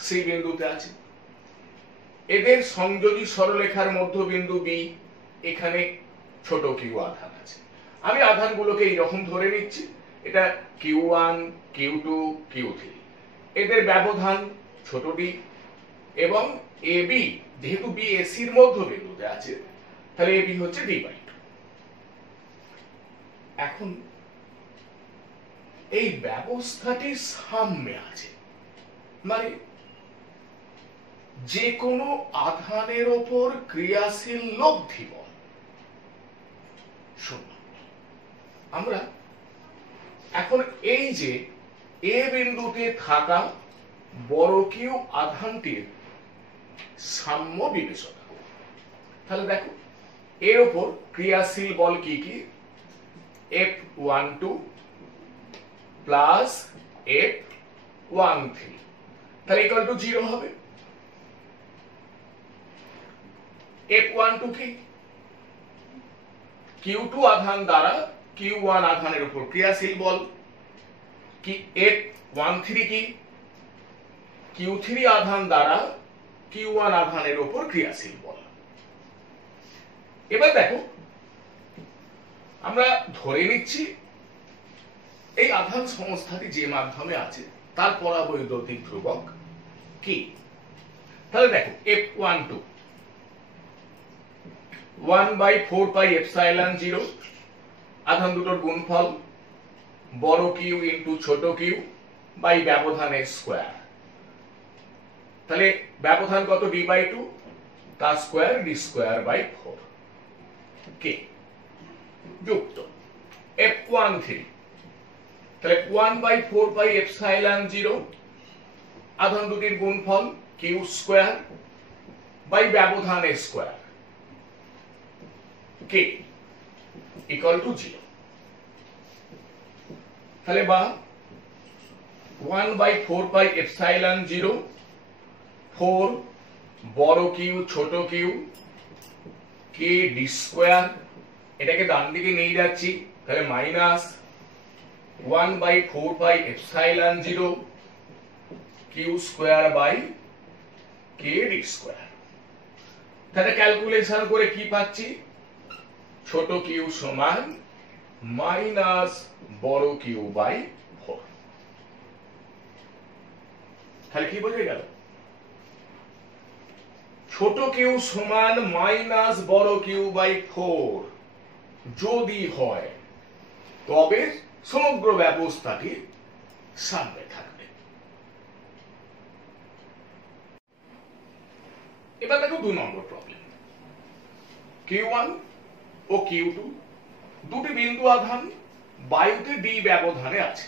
সি বিন্দুতে আছে, এদের সংযোজী সরলরেখার মধ্যবিন্দু বি, এখানে ছোট কিউ আধান আছে। আমি আধানগুলোকে এইরকম ধরে নিচ্ছি, এটা Q1, Q2, Q3, এদের ব্যবধান ছোট ডি, এবং AB যেহেতু বি এসির মধ্যবিন্দুতে আছে, তাহলে AB হচ্ছে D/2। এখন এই ব্যবস্থাটি সাম্যে আছে, মানে যে কোনো আধানের ওপর ক্রিয়াশীল লব্ধি বল শূন্য। আমরা এখন এই যে এ বিন্দুতে থাকা বড় কিউ আধানটির সাম্য বিবেচনা করব। তাহলে দেখো, এর ওপর ক্রিয়াশীল বল কি কি? F12 প্লাস F13, তাহলে ইকুয়াল টু 0 হবে। F12 কি? Q2 আধান দ্বারা Q1 আধানের উপর ক্রিয়াশীল বল। কি F13 কি? Q3 আধান দ্বারা Q1 আধানের উপর ক্রিয়াশীল বল। এবার দেখো, আমরা ধরে নিচ্ছি এই আধান সংস্থাটি যে মাধ্যমে আছে তার পরাবৈদ্যুতিক ধ্রুবক কি। তাহলে দেখো, F12 1/4πε0 আধান দুটোর গুণফল, বড় কিউ ইন্টু ছোট কিউ বাই ব্যবধানের স্কোয়ার। তাহলে ব্যবধান কত? D/2, তার স্কোয়ার D²/4 কে যুক্ত F13, তাহলে 1/4πε0 আধান দুটির গুণফল কিউ স্কোয়ার বাই ব্যবধানের স্কোয়ার কে ইকুয়াল টু 0। তাহলে বা 1/4πε0 4 বড় কিউ ছোট কিউ কে D², এটাকে ডান দিকে নিয়ে যাচ্ছি, তাহলে minus 1/4πε0 Q square by K D²। তাহলে ক্যালকুলেশন করে কি পাচ্ছি? ছোট কিউ সমান মাইনাস বড় কিউ বাই 4। তাহলে কি বোঝা গেল? ছোট কিউ সমান মাইনাস বড় কিউ বাই 4 যদি হয় তবে সমগ্র ব্যবস্থাটি সাম্যে থাকবে। এবার দেখো 2 নম্বর প্রবলেম। Q1 ও Q2 দুটি বিন্দু আধান বায়ুতে d ব্যবধানে আছে।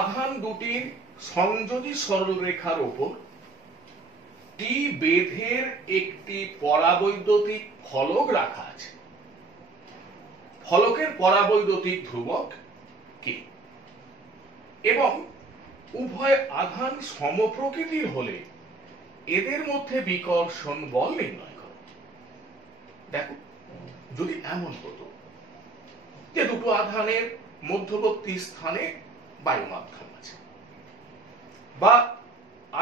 আধান দুটির সংযোজী সরলরেখার উপর t বেধের একটি পরাবৈদ্যুতিক ফলক রাখা আছে। ফলকের পরাবৈদ্যুতিক ধ্রুবক কে, এবং উভয় আধান সমপ্রকৃতির হলে এদের মধ্যে বিকর্ষণ বল নির্ণয় করো। দেখো, যদি এমন হতো যে দুটো আধানের মধ্যবর্তী স্থানে বায়ু মাধ্যম আছে, বা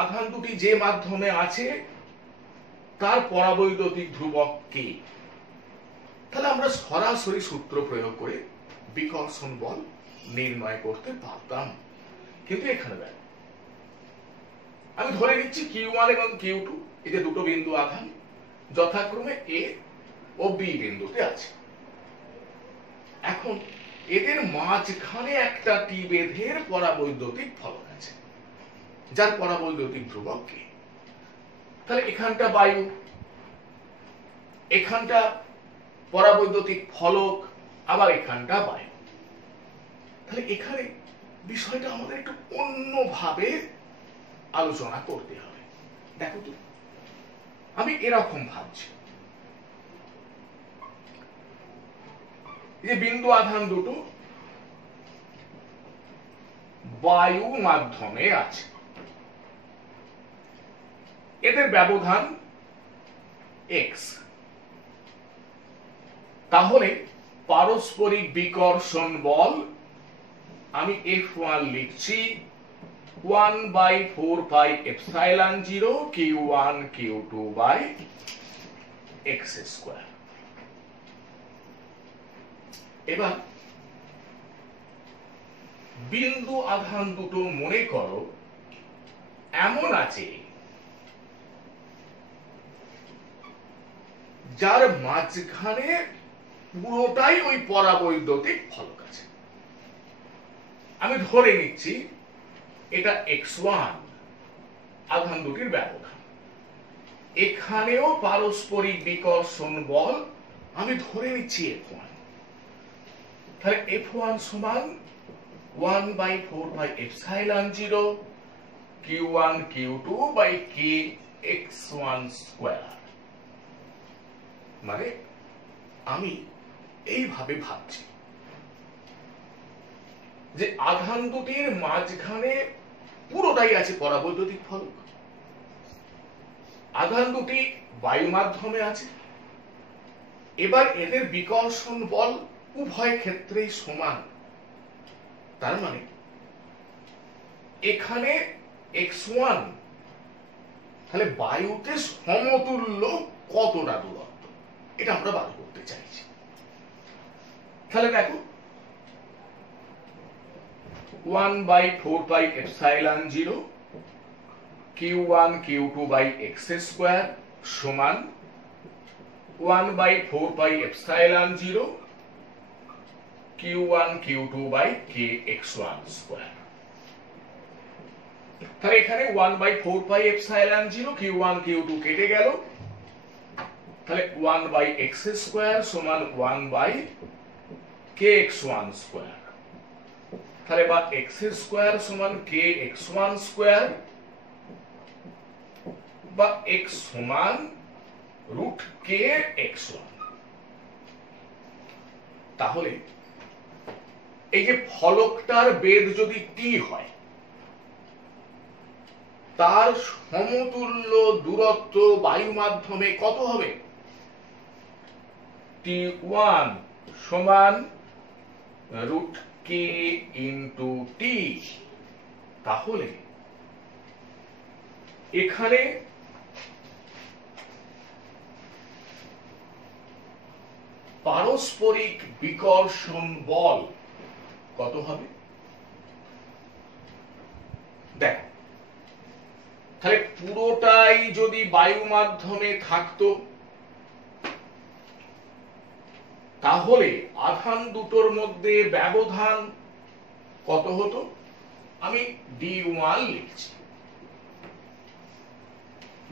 আধান দুটি যে মাধ্যমে আছে তার পরাবৈদ্যুতিক ধ্রুবক কে, তাহলে আমরা সরাসরি সূত্র প্রয়োগ করে বিকর্ষণ বল নির্ণয় করতে পারতাম। কিন্তু এখানে দেখো, আমি ধরে নিচ্ছি Q1 এবং Q2 এই যে দুটো বিন্দু আধান যথাক্রমে A ও B বিন্দুতে আছে। এখন এদের মাঝখানে একটা T বেধের পরাবৈদ্যুতিক ফলক আছে যার পরাবৈদ্যুতিক ধ্রুবক কে। তাহলে এখানটা বায়ু, এখানটা পরাবৈদ্যুতিক ফলক, আবার এখানটা বায়ু। তাহলে এখানে বিষয়টা আমাদের একটু অন্যভাবে আলোচনা করতে হবে। দেখো তো, আমি এরকম ভাবছি, যে বিন্দু আধান দুটো বায়ু মাধ্যমে আছে, এদের ব্যবধান x। তাহলে পারস্পরিক বিকর্ষণ বল আমি F1 লিখছি 1/4πε0 q1 q2 x²। এবার বিন্দু আধান দুটো মনে করো এমন আছে যার মাঝখানে পুরোটাই ওই পরাবৈদ্যুতিক ফলক আছে। আমি ধরে নিচ্ছি এটা x1 আধান দুটির ব্যবধান, এখানেও পারস্পরিক বিকর্ষণ বল আমি ধরে নিচ্ছি F1। তাহলে F1 সমান 1/4πε0 q1 q2 kx1²। মানে আমি এইভাবে ভাবছি যে আধান দুটির মাঝখানে পুরোটাই আছে পরাবৈদ্যুতিক ফলক, আধান দুটি বায়ু মাধ্যমে আছে, এবার এদের বিকর্ষণ বল উভয় ক্ষেত্রেই সমান। তার মানে এখানে x1 তাহলে বায়ুতে সমতুল্য কতটা দূরত্ব, এটা আমরা বার করতে চাইছি। তাহলে দেখো 1/4πε0 q1 q2 x² সমান 1/4πε0 q1 q2 kx1²। তাহলে এখানে 1/4πε0 q1 q2 কেটে গেল, তাহলে 1/x² সমান 1/kx1²। তাহলে বা x² সমান kx1² বা x সমান √kx1। তাহলে এই যে ফলকটার বেধ যদি t হয়, তার সমতুল্য দূরত্ব বায়ু মাধ্যমে কত হবে? t1 সমান √k × t। তাহলে এখানে পারস্পরিক বিকর্ষণ বল কত হবে? দেখো, তাহলে পুরোটাই যদি বায়ু মাধ্যমে থাকতো তাহলে আধান দুটোর মধ্যে ব্যবধান কত হতো? আমি d1 লিখছি।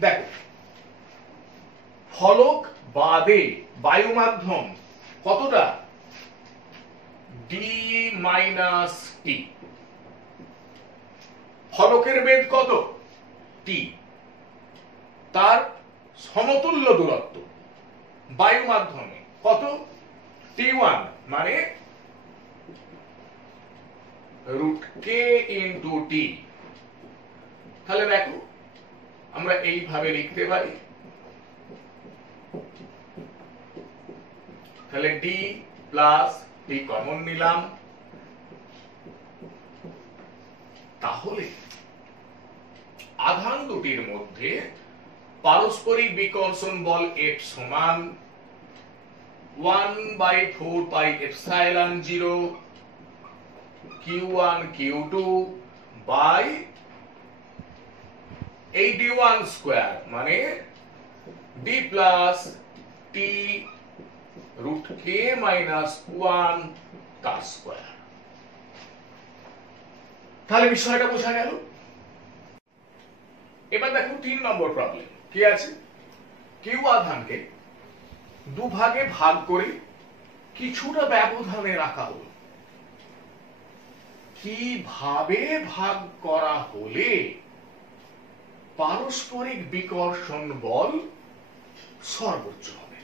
দেখো, ফলক বাদে বায়ু মাধ্যম কতটা? d - t। ফলকের বেধ কত? t। তার সমতুল্য দূরত্ব বায়ু মাধ্যমে কত? t1 মানে √k × t। তাহলে দেখো আমরা এইভাবে লিখতে পারি, তাহলে d প্লাস t কমন নিলাম। তাহলে আধান দুটির মধ্যে পারস্পরিক বিকর্ষণ বল F সমান 1/4πε0 q1 q2 81² মানে d প্লাস t √k - 1 তার স্কয়ার। তাহলে বিষয়টা বোঝা গেল। এবার দেখো 3 নম্বর প্রবলেম কি আছে? কিউ আধানকে দুভাগে ভাগ করে কিছুটা ব্যবধানে রাখা হলো। কিভাবে ভাগ করা হলে পারস্পরিক বিকর্ষণ বল সর্বোচ্চ হবে?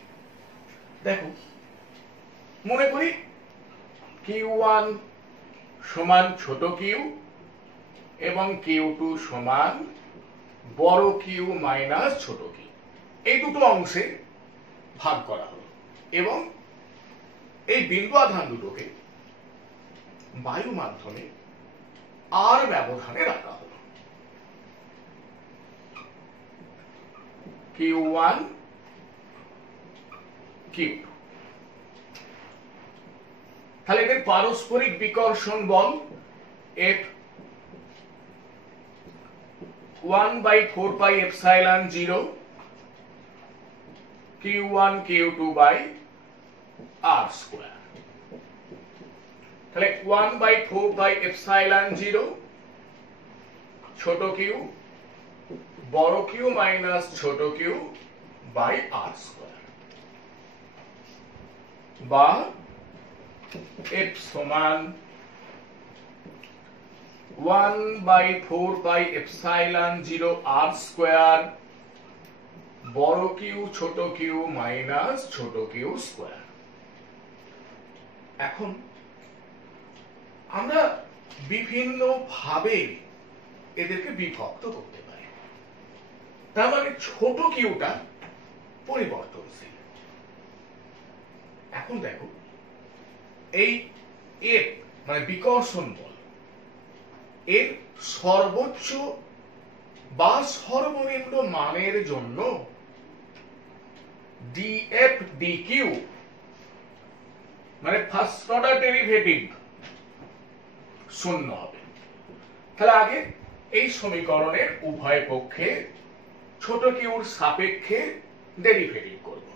দেখো, মনে করি Q1 সমান ছোট কিউ এবং Q2 সমান বড় কিউ মাইনাস ছোট কিউ, এই দুটো অংশে ভাগ করা হলো এবং এই বিন্দু আধান দুটোকে বায়ু মাধ্যমে আর ব্যবধানে রাখা হলো। Q1 Q2, তাহলে এদের পারস্পরিক বিকর্ষণ বল F 1/4 pi epsilon 0 Q1 Q2 by R square. তাহলে 1/4 পাই এপসাইলন 0 ছোট কিউ বড় কিউ মাইনাস ছোট কিউ বাই R স্কয়ার, বা F সমান 1/4 পাই এপসাইলন 0 R স্কয়ার বড় কিউ ছোট কিউ মাইনাস ছোট কিউ স্কয়ার। এখন আমরা বিভিন্ন ভাবে এদেরকে বিভক্ত করতে পারি। তার মানে ছোট কিউটা পরিবর্তনশীল। এখন দেখো এই এফ মানে বিকর্ষণ বল এর সর্বোচ্চ বা সর্বনিম্ন মানের জন্য df dq মানে ফার্স্ট অর্ডার ডেরিভেটিভ শূন্য হবে। তাহলে আগে এই সমীকরণের উভয় পক্ষে ছোট কিউর সাপেক্ষে ডেরিভেটিভ করব।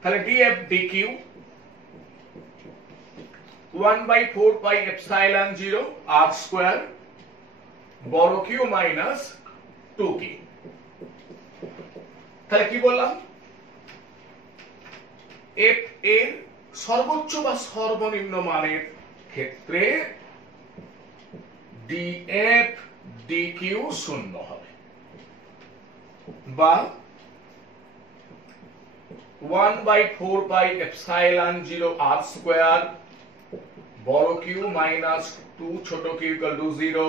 তাহলে df dq 1/4 pi epsilon 0 R square বড় কিউ মাইনাস 2q। তাহলে কি বললাম, f এর সর্বোচ্চ বা সর্বনিম্ন মানের ক্ষেত্রে df dq শূন্য হবে, বা 1/4 পাই এপসাইলন 0 R স্কয়ার বড় কিউ মাইনাস 2 ছোট কিউ ইকুয়াল টু 0।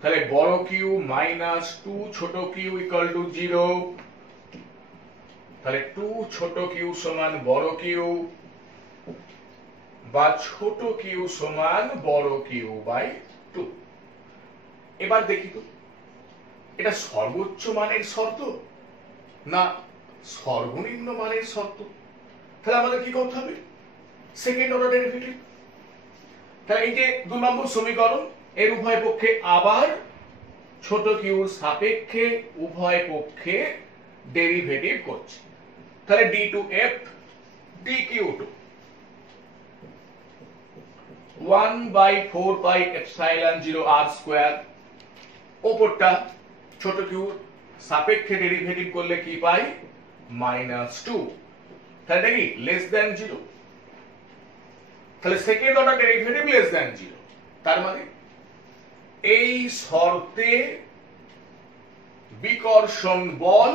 তাহলে বড় কিউ মাইনাস 2 ছোট কিউ ইকুয়াল টু 0। তাহলে 2 ছোট কিউ সমান বড় কিউ, বা ছোট কিউ সমান বড় কিউ বাই 2। এবার দেখি তো এটা সর্বোচ্চ মানের শর্ত না সর্বনিম্ন মানের শর্ত। তাহলে আমাদের কি করতে হবে, সেকেন্ড অর্ডার ডেরিভেটিভ। তাহলে এই যে 2 নম্বর সমীকরণ এর উভয় পক্ষে আবার ছোট কিউর সাপেক্ষে উভয় পক্ষে ডেরিভেটিভ করছি। তাহলে d2f dq2 1/4 pi epsilon 0 R square, ওপরটা ছোট কিউর সাপেক্ষে ডেরিভেটিভ করলে কি পাই -2। তাহলে কি লেস দ্যান 0। তাহলে second order derivative less than 0, তার মানে এই শর্তে বিকর্ষণ বল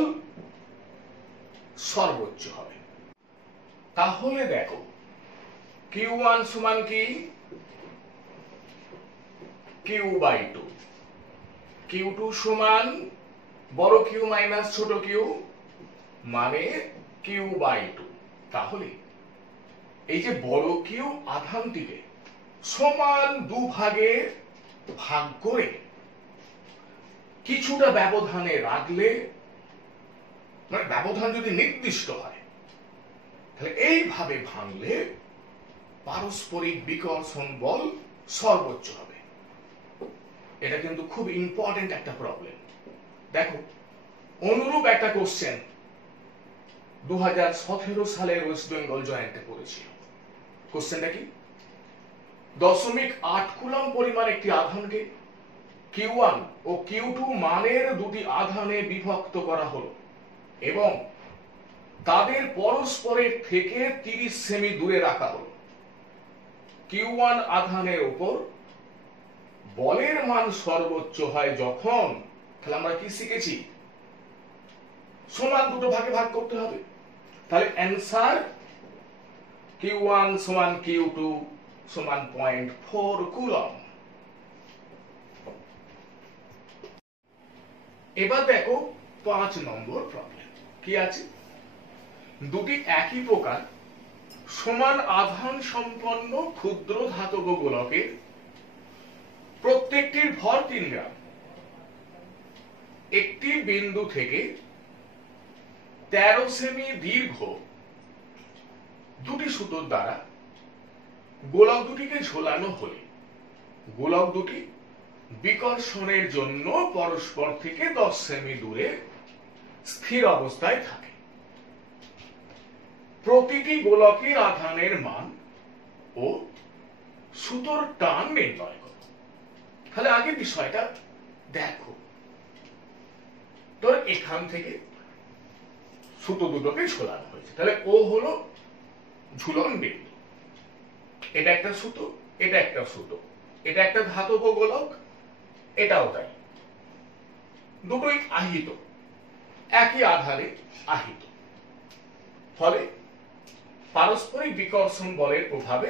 সর্বোচ্চ হবে। তাহলে দেখো Q1 সমান কি Q বাই 2, Q2 সমান বড় কিউ মাইনাস ছোট কিউ মানে Q বাই 2। তাহলে এই যে বড় কিউ আধানটিকে সমান দুভাগে ভাগ করে কিছুটা ব্যবধানে রাখলে, মানে ব্যবধান যদি নির্দিষ্ট হয়, তাহলে এইভাবে ভাঙলে পারস্পরিক বিকর্ষণ বল সর্বোচ্চ হবে। এটা কিন্তু খুব ইম্পর্টেন্ট একটা প্রবলেম। দেখো অনুরূপ একটা কোশ্চেন 2017 সালের ওয়েস্ট বেঙ্গল জয়েন্টে পড়েছিল। কোশ্চেনটা কি, 0.8 কুলম পরিমাণ একটি আধানকে Q1 ও Q2 মানের দুটি আধানে বিভক্ত করা হলো এবং তাদের পরস্পরের থেকে 30 সেমি দূরে রাখা হলো। Q1 আধানের উপর বলের মান সর্বোচ্চ হয় যখন, তাহলে আমরা কি শিখেছি, সমান দুটো ভাগে ভাগ করতে হবে। তাহলে অ্যান্সার Q1 সমান Q2 সমান 0.4 কুলম্ব। এবার দেখো 5 নম্বর প্রবলেম কি আছে, দুটি একই প্রকার সমান আধান সম্পন্ন ক্ষুদ্র ধাতব গোলকের প্রত্যেকটির ভর 3 গ্রাম একটি বিন্দু থেকে 13 সেমি দীর্ঘ দুটি সুতোর দ্বারা গোলক দুটিকে ঝোলানো হলে গোলক দুটি বিকর্ষণের জন্য পরস্পর থেকে 10 সেমি দূরে স্থির অবস্থায় থাকে। প্রতিটি গোলকের আধানের মান ও সুতোর টান নির্ণয় করো। তাহলে আগে বিষয়টা দেখো, ধর এখান থেকে সুতো দুটোকে ঝোলানো হয়েছে, তাহলে ও হলো ঝুলন বিন্দু, এটা একটা সুতো, এটা একটা সুতো, এটা একটা ধাতব গোলক, এটাও তাই, দুটোই আহিত, একই আধারে আহিত, ফলে পারস্পরিক বিকর্ষণ বলের প্রভাবে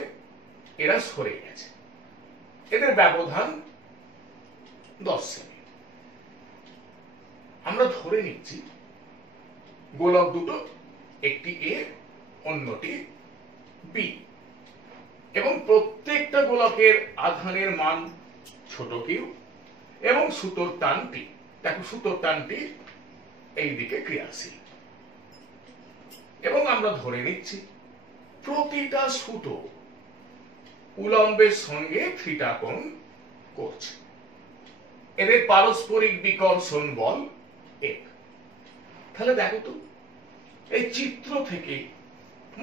এরা সরে গেছে, এদের ব্যবধান 10 সেমি। আমরা ধরে নিচ্ছি গোলক দুটো, একটি এ অন্যটি বি, এবং প্রত্যেকটা গোলকের আধানের মান ছোট কিউ এবং সুতোর টানটি, দেখো সুতোর টানটি এই দিকে ক্রিয়াশীল, এবং আমরা ধরে নিচ্ছি প্রতিটা সুতো উলম্বের সঙ্গে থিটা কোণ করছে, এদের পারস্পরিক বিকর্ষণ বল 1। তাহলে দেখো তো এই চিত্র থেকে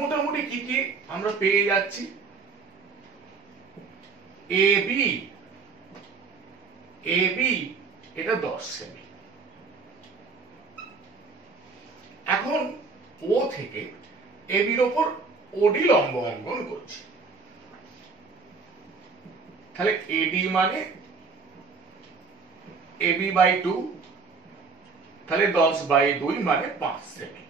মোটামুটি কি কি আমরা পেয়ে যাচ্ছি, এবি এটা 10 সেমি। এখন ও থেকে এবির ওপর ওডি লম্ব অঙ্কন করছি, তাহলে এডি মানে এবি বাই 2, তাহলে 10/2 মানে 5 সেমি।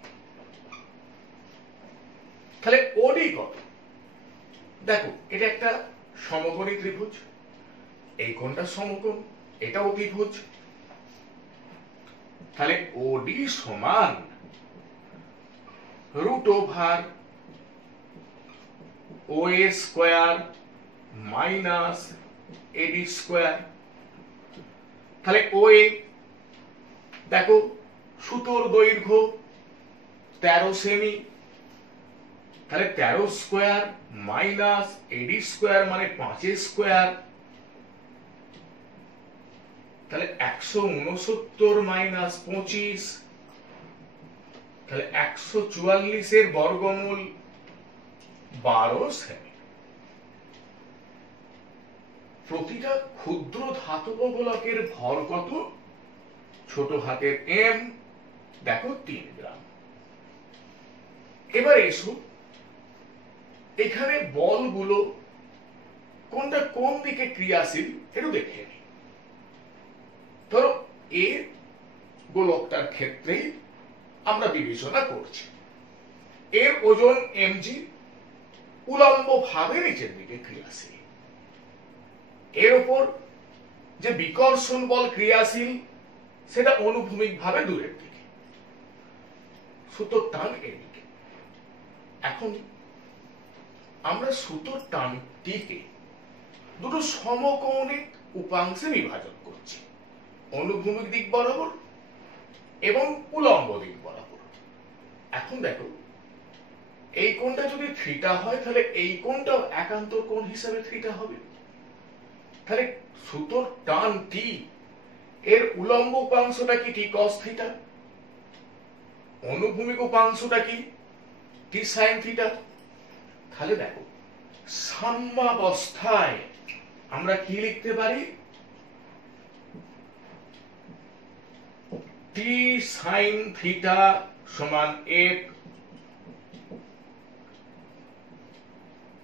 তাহলে ওডি কত, দেখো এটা একটা সমকোণী ত্রিভুজ, এই কোণটা সমকোণ, এটা অতিভুজ, তাহলে ওডি সমান √OA² মাইনাস AD²। তাহলে OA দেখো সুতোর দৈর্ঘ্য 13 সেমি, তাহলে 13² মাইনাস AD² মানে 5² তাহলে 169 মাইনাস 25, তাহলে 144 এর বর্গমূল 12 সেমি। প্রতিটা ক্ষুদ্র ধাতব গোলকের ভর কত, ছোট হাতের m, দেখো 3 গ্রাম। এবার এসো এখানে বলগুলো কোনটা কোন দিকে ক্রিয়াশীল একটু দেখে নিই। ধরো এ গোলকটার ক্ষেত্রেই আমরা বিবেচনা করছি, এর ওজন mg, উলম্ব ভাবে নিচের দিকে ক্রিয়াশীল, এর উপর যে বিকর্ষণ বল ক্রিয়াশীল সেটা অনুভূমিক ভাবে দূরের দিকে, সুতোর টান এদিকে। এখন আমরা সুতোর টানটিকে দুটো সমকৌণিক উপাংশে বিভাজন করছি, অনুভূমিক দিক বরাবর এবং উলম্ব দিক বরাবর। এখন দেখো এই কোণটা যদি থিটা হয় তাহলে এই কোণটাও একান্তর কোণ হিসাবে থিটা হবে, তাহলে সুতোর টান টি এর উলম্ব উপাংশটা কি টি cos থিটা, অনুভূমিক উপাংশটা কি টি sin থিটা। তাহলে দেখো সাম্যাবস্থায় আমরা কি লিখতে পারি, টি sin থিটা সমান f,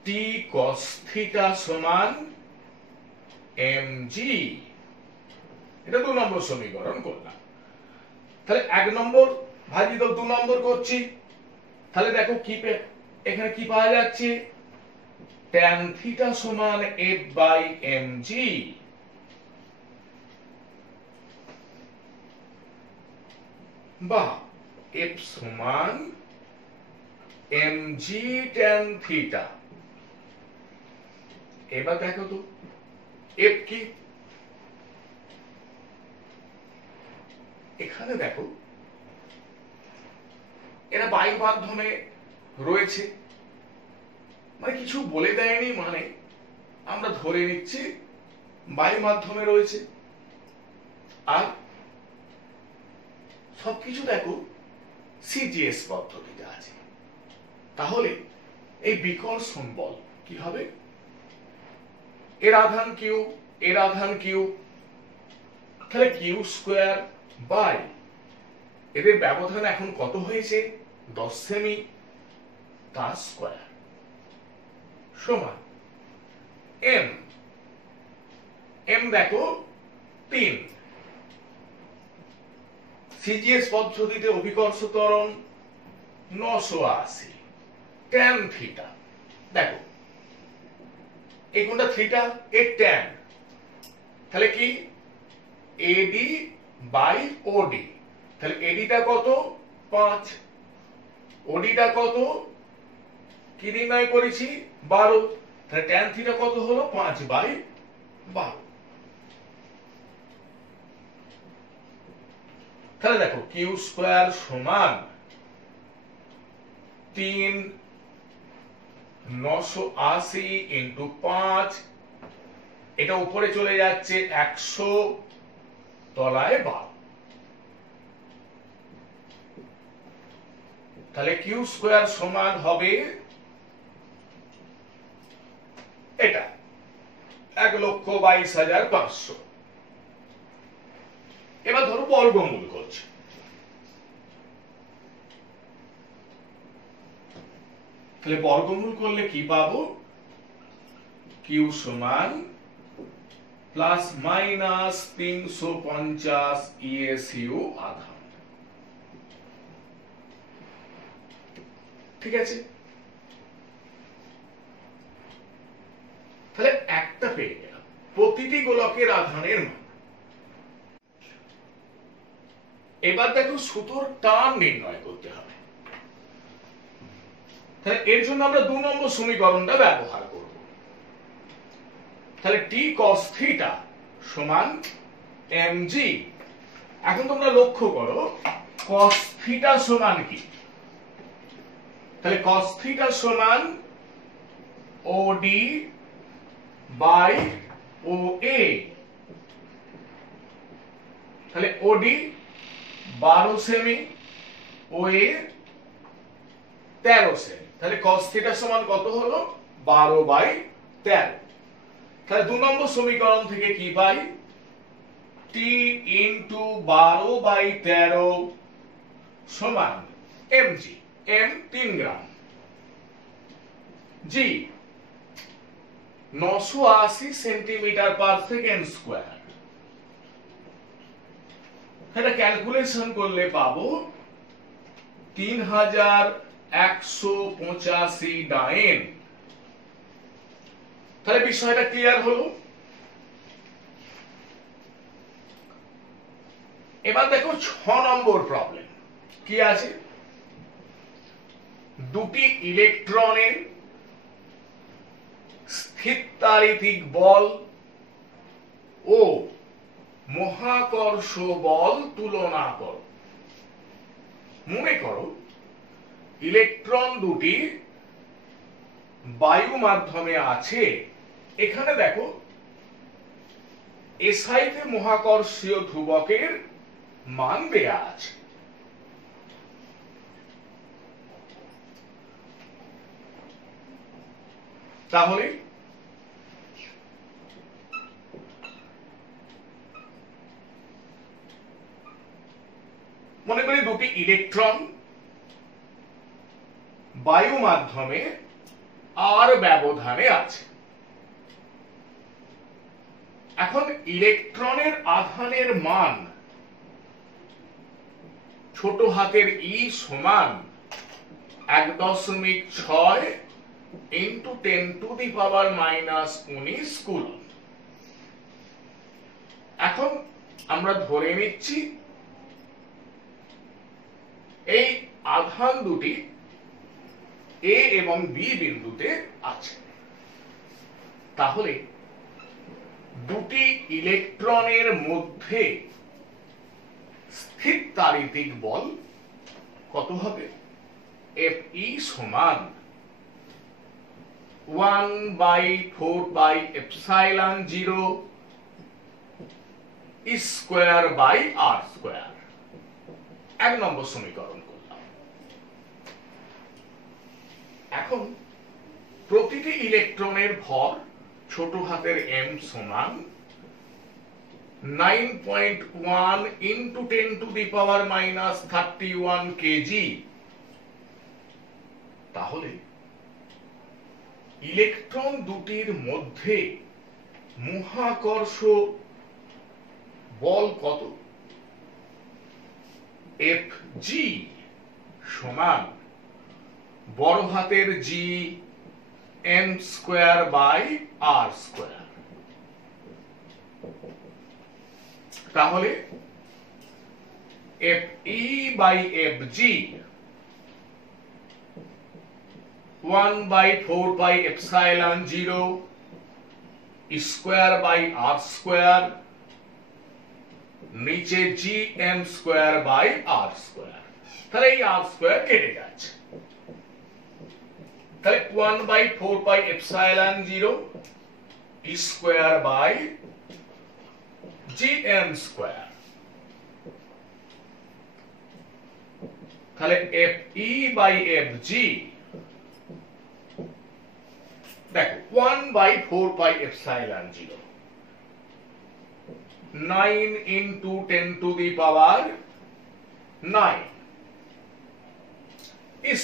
টি cos থিটা সমান mg। এটা 2 নম্বর সমীকরণ করলাম। তাহলে 1 নম্বর ভাজিত 2 নম্বর করছি, তাহলে দেখো কি এখানে কি পাওয়া যাচ্ছে, tan থিটা সমান f বাই mg, বা f সমান mg tan থিটা। এবার দেখো তো f কি, এখানে দেখো এরা বায়ু মাধ্যমে রয়েছে, মানে কিছু বলে দেয়নি, মানে আমরা ধরে নিচ্ছি বায়ু মাধ্যমে রয়েছে। আর সবকিছু দেখো সিজিএস পদ্ধতিতে আছে। তাহলে এই বিকর্ষণ বল কি হবে, এর আধান কিউ, এর আধান কিউ, তাহলে কিউ স্কোয়ার বাই এদের ব্যবধান এখন কত হয়েছে 10 সেমি, তার স্কোয়ার সমান এম, এম দেখো 3, সিজিএস পদ্ধতিতে অভিকর্ষ ত্বরণ 980, ট্যান থিটা দেখো এই কোনটা থিটা, এর ট্যান, তাহলে কি এডি বাই ওডি, তাহলে এডিটা কত 5, ওডিটা কত কি নির্ণয় করেছি 12, তাহলে ট্যান থিটা কত হলো 5 বাই 12। তাহলে দেখো কিউ স্কোয়ার সমান 3 980 ইন্টু 5, এটা উপরে চলে যাচ্ছে 100 তলায় 12, তাহলে কিউ স্কোয়ার সমান হবে এটা 1,22,500। এবার ধরো বর্গমূল করছে, তাহলে বর্গমূল করলে কি পাবো, কিউ সমান প্লাস মাইনাস 350 ইএসইউ আধান, ঠিক আছে। তাহলে একটা পেয়ে গেলাম প্রতিটি গোলকের আধানের মান। এবার দেখো সুতোর টান নির্ণয় করতে হবে, তাহলে এর জন্য আমরা 2 নম্বর সমীকরণটা ব্যবহার করব। তাহলে টি cos থিটা সমান mg। এখন তোমরা লক্ষ্য করো cos থিটা সমান কি, তাহলে cos থিটা সমান OD বাই OA, তাহলে OD 12 সেমি, OA 13 সেমি, তাহলে cos থিটা সমান কত হলো 12/13। তাহলে 2 নম্বর সমীকরণ থেকে কি পাই, t ইনটু 12/13 সমান mg, m 3 গ্রাম, g 980 centimetre per second square. এটা ক্যালকুলেশন করলে পাবো 3185 ডাইন। তাহলে বিষয়টা ক্লিয়ার হলো। এবার দেখো 6 নম্বর প্রবলেম কি আছে, দুটি ইলেকট্রনের স্থিরতারিধিক বল ও মহাকর্ষ বল তুলনা করো। মনে করো ইলেকট্রন দুটি বায়ু মাধ্যমে আছে, এখানে দেখো এসআইতে মহাকর্ষীয় ধ্রুবকের মান দেয়া আছে। তাহলে মনে করি দুটি ইলেকট্রন বায়ু মাধ্যমে আর ব্যবধানে আছে। এখন ইলেকট্রনের আধানের মান ছোট হাতের ই সমান 1.6 into 10 to the power minus 19 coulomb. এখন আমরা ধরে নিচ্ছি এই আধান দুটি এ এবং বি বিন্দুতে আছে। তাহলে দুটি ইলেকট্রনের মধ্যে স্থিরতাড়িতিক বল কত হবে? Fe সমান 1/4πε0 স্কয়ার বাই আর স্কয়ার। এক নম্বর সমীকরণ করলাম। এখন প্রতিটি ইলেকট্রনের ভর ছোট হাতের m সমান 9.1 into 10 to the power minus 31 KG. তাহলে ইলেকট্রন দুটির মধ্যে মহাকর্ষ বল কত? Fg সমান বড় হাতের g m square by R square. তাহলে Fe by Fg 1/4πε0 square by R square, নিচে G M square by R square. তাহলে এই আর স্কয়ার কেটে যাচ্ছে। তাহলে 1/4πε0 square by G M square. তাহলে Fe বাই Fg দেখো 1/4πε0 9 into 10 to the power 9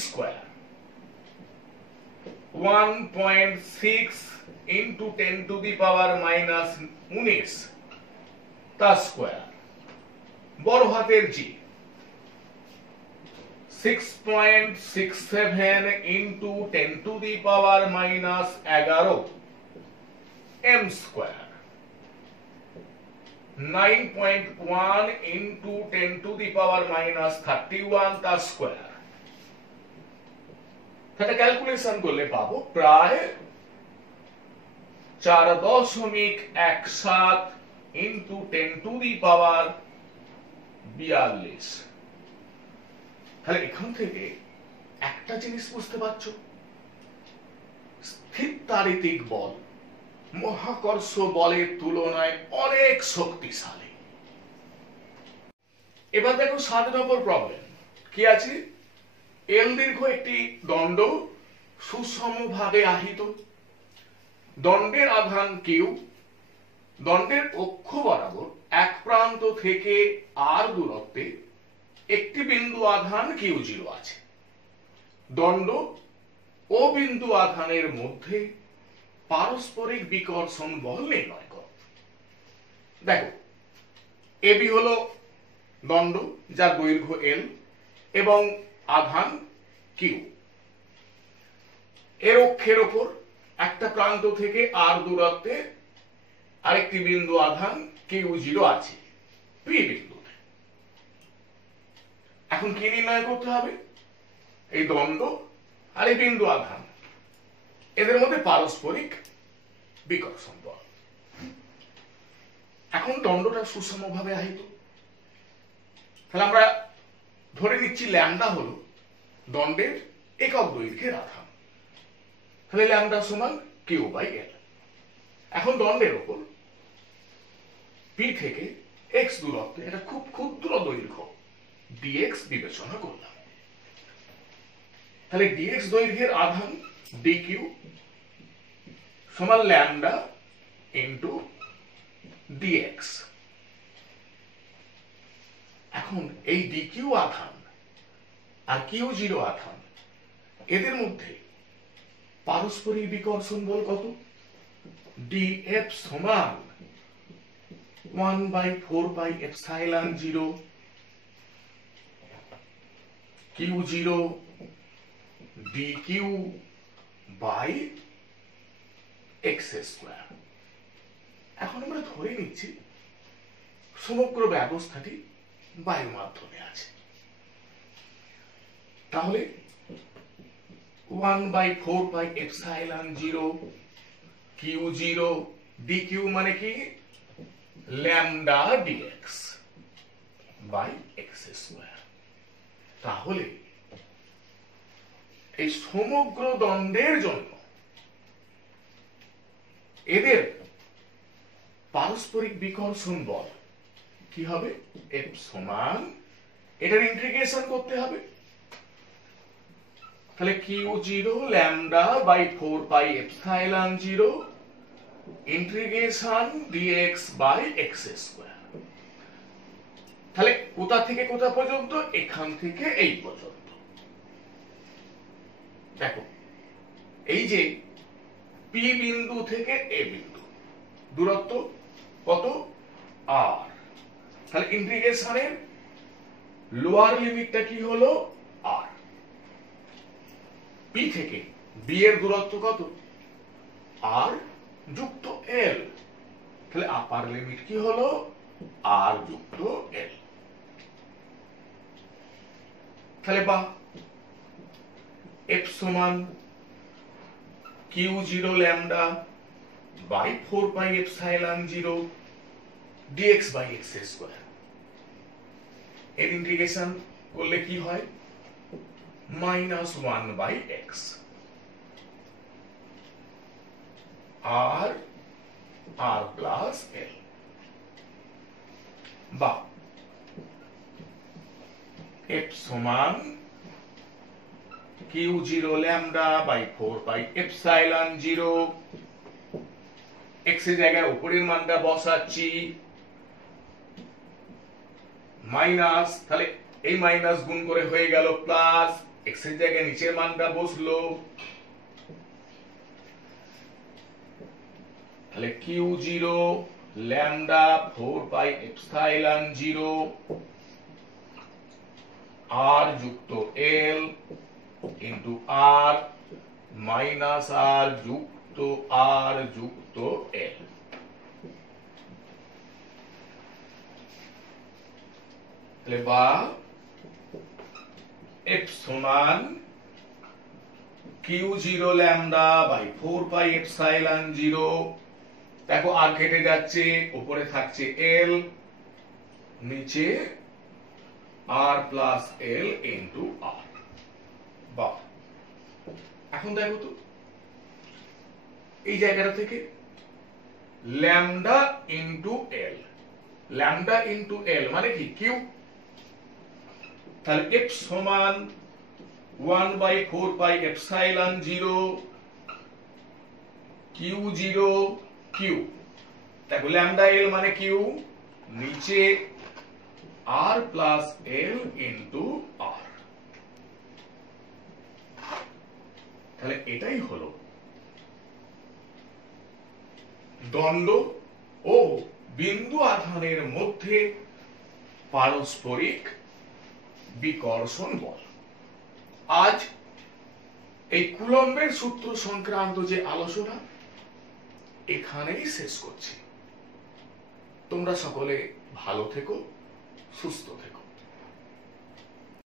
square 1.6 into 10 to the power minus 19 তা স্কয়ার। বড় হাতের জি 6.67 into 10 to the power minus 11 m square 9.1 into 10 to the power minus 31 তা স্কয়ার। এটা ক্যালকুলেশন করলে পাবো প্রায় 4.17 into 10 to the power 42। তাহলে এখান থেকে একটা জিনিস বুঝতে পারছো, স্থিরতাড়িতিক বল মহাকর্ষ বলের তুলনায় অনেক শক্তিশালী। এবার দেখো 7 নম্বর প্রবলেম কি আছে? এল দীর্ঘ একটি দণ্ড সুষমভাবে আহিত। দণ্ডের আধান কিউ, দণ্ডের অক্ষ বরাবর এক প্রান্ত থেকে আর দূরত্বে একটি বিন্দু আধান কিউ0 আছে। দণ্ড ও বিন্দু আধানের মধ্যে পারস্পরিক বিকর্ষণ বল নির্ণয় করো। দেখো এবি হলো দণ্ড যার দৈর্ঘ্য এল এবং আধান কিউ। এর অক্ষের ওপর একটা প্রান্ত থেকে আর দূরত্বে আরেকটি বিন্দু আধান কিউ0 আছে পি বিন্দুতে। এখন কি নির্ণয় করতে হবে? এই দণ্ড আর এই বিন্দু আধান এদের মধ্যে পারস্পরিক বিকর্ষণ বল। এখন দণ্ডটা সুষমভাবে আহিত। তাহলে আমরা ধরে নিচ্ছি ল্যামডা হলো দণ্ডের একক দৈর্ঘ্যের আধান। তাহলে ল্যামডা সমান কিউ বাই এল। এখন দণ্ডের ওপর পি থেকে এক্স দূরত্বে এটা খুব ক্ষুদ্র দৈর্ঘ্য ডিএক্স বিবেচনা করলাম। তাহলে ডিএক্স দৈর্ঘ্যের আধান ডিকিউ সমান ল্যামডা ইন্টু ডিএক্স। এখন এই ডিকিউ আধান আর কিউ0 আধান এদের মধ্যে পারস্পরিক বিকর্ষণ বল কত? ডিএফ সমান 1/4πε0 কিউ0 ডিকিউ বাই এক্স স্কোয়ার। এখন আমরা ধরে নিচ্ছি সমগ্র ব্যবস্থাটি বায়ু মাধ্যমে আছে, তাহলে 1/4πε0 Q0 dq মানে কি lambda dx by X square. তাহলে এই সমগ্র দণ্ডের জন্য এদের পারস্পরিক বিকর্ষণ বল কি হবে? F সমান, এটার ইন্টিগ্রেশন করতে হবে, তাহলে Q0 lambda by 4πε0 integration dx by X square. তাহলে কোথা থেকে কোথা পর্যন্ত? এখান থেকে এই পর্যন্ত। দেখো এই যে পি বিন্দু থেকে এ বিন্দু দূরত্ব কত? আর। তাহলে ইন্টিগ্রেশনের লোয়ার লিমিটটা কি হলো? আর। পি থেকে বি এর দূরত্ব কত? আর যুক্ত এল। তাহলে আপার লিমিট কি হলো? আর যুক্ত এল। তাহলে বা এফ সমান Q0 lambda by 4πε0 dx by X square. এর ইন্টিগ্রেশন করলে কি হয়? -1/x আর আর প্লাস এল বা এফ সমান Q0 ল্যামডা বাই 4πε0 x এর জায়গায় উপরের মানটা বসাচ্ছি মাইনাস, তাহলে এই মাইনাস গুণ করে হয়ে গেল প্লাস, x এর জায়গায় নিচের মানটা বসলো, তাহলে Q0 ল্যামডা 4πε0 আর যুক্ত এল ইন্টু আর মাইনাস আর যুক্ত এল। তাহলে বা এফ সমান Q0 ল্যামডা বাই 4πε0। দেখো আর কেটে যাচ্ছে, উপরে থাকছে এল, নিচে আর প্লাস এল ইন্টু আর। বা এখন দেখো তো এই জায়গাটা থেকে lambda into L, lambda into L মানে কি? কিউ। তাহলে এফ সমান 1/4πε0 Q0 কিউ। দেখো ল্যামডা এল মানে কিউ, নিচে আর প্লাস এল ইন্টু আর। তাহলে এটাই হলো দণ্ড ও বিন্দু আধানের মধ্যে পারস্পরিক বিকর্ষণ বল। আজ এই কুলম্বের সূত্র সংক্রান্ত যে আলোচনা এখানেই শেষ করছি। তোমরা সকলে ভালো থেকো, সুস্থ থেকো।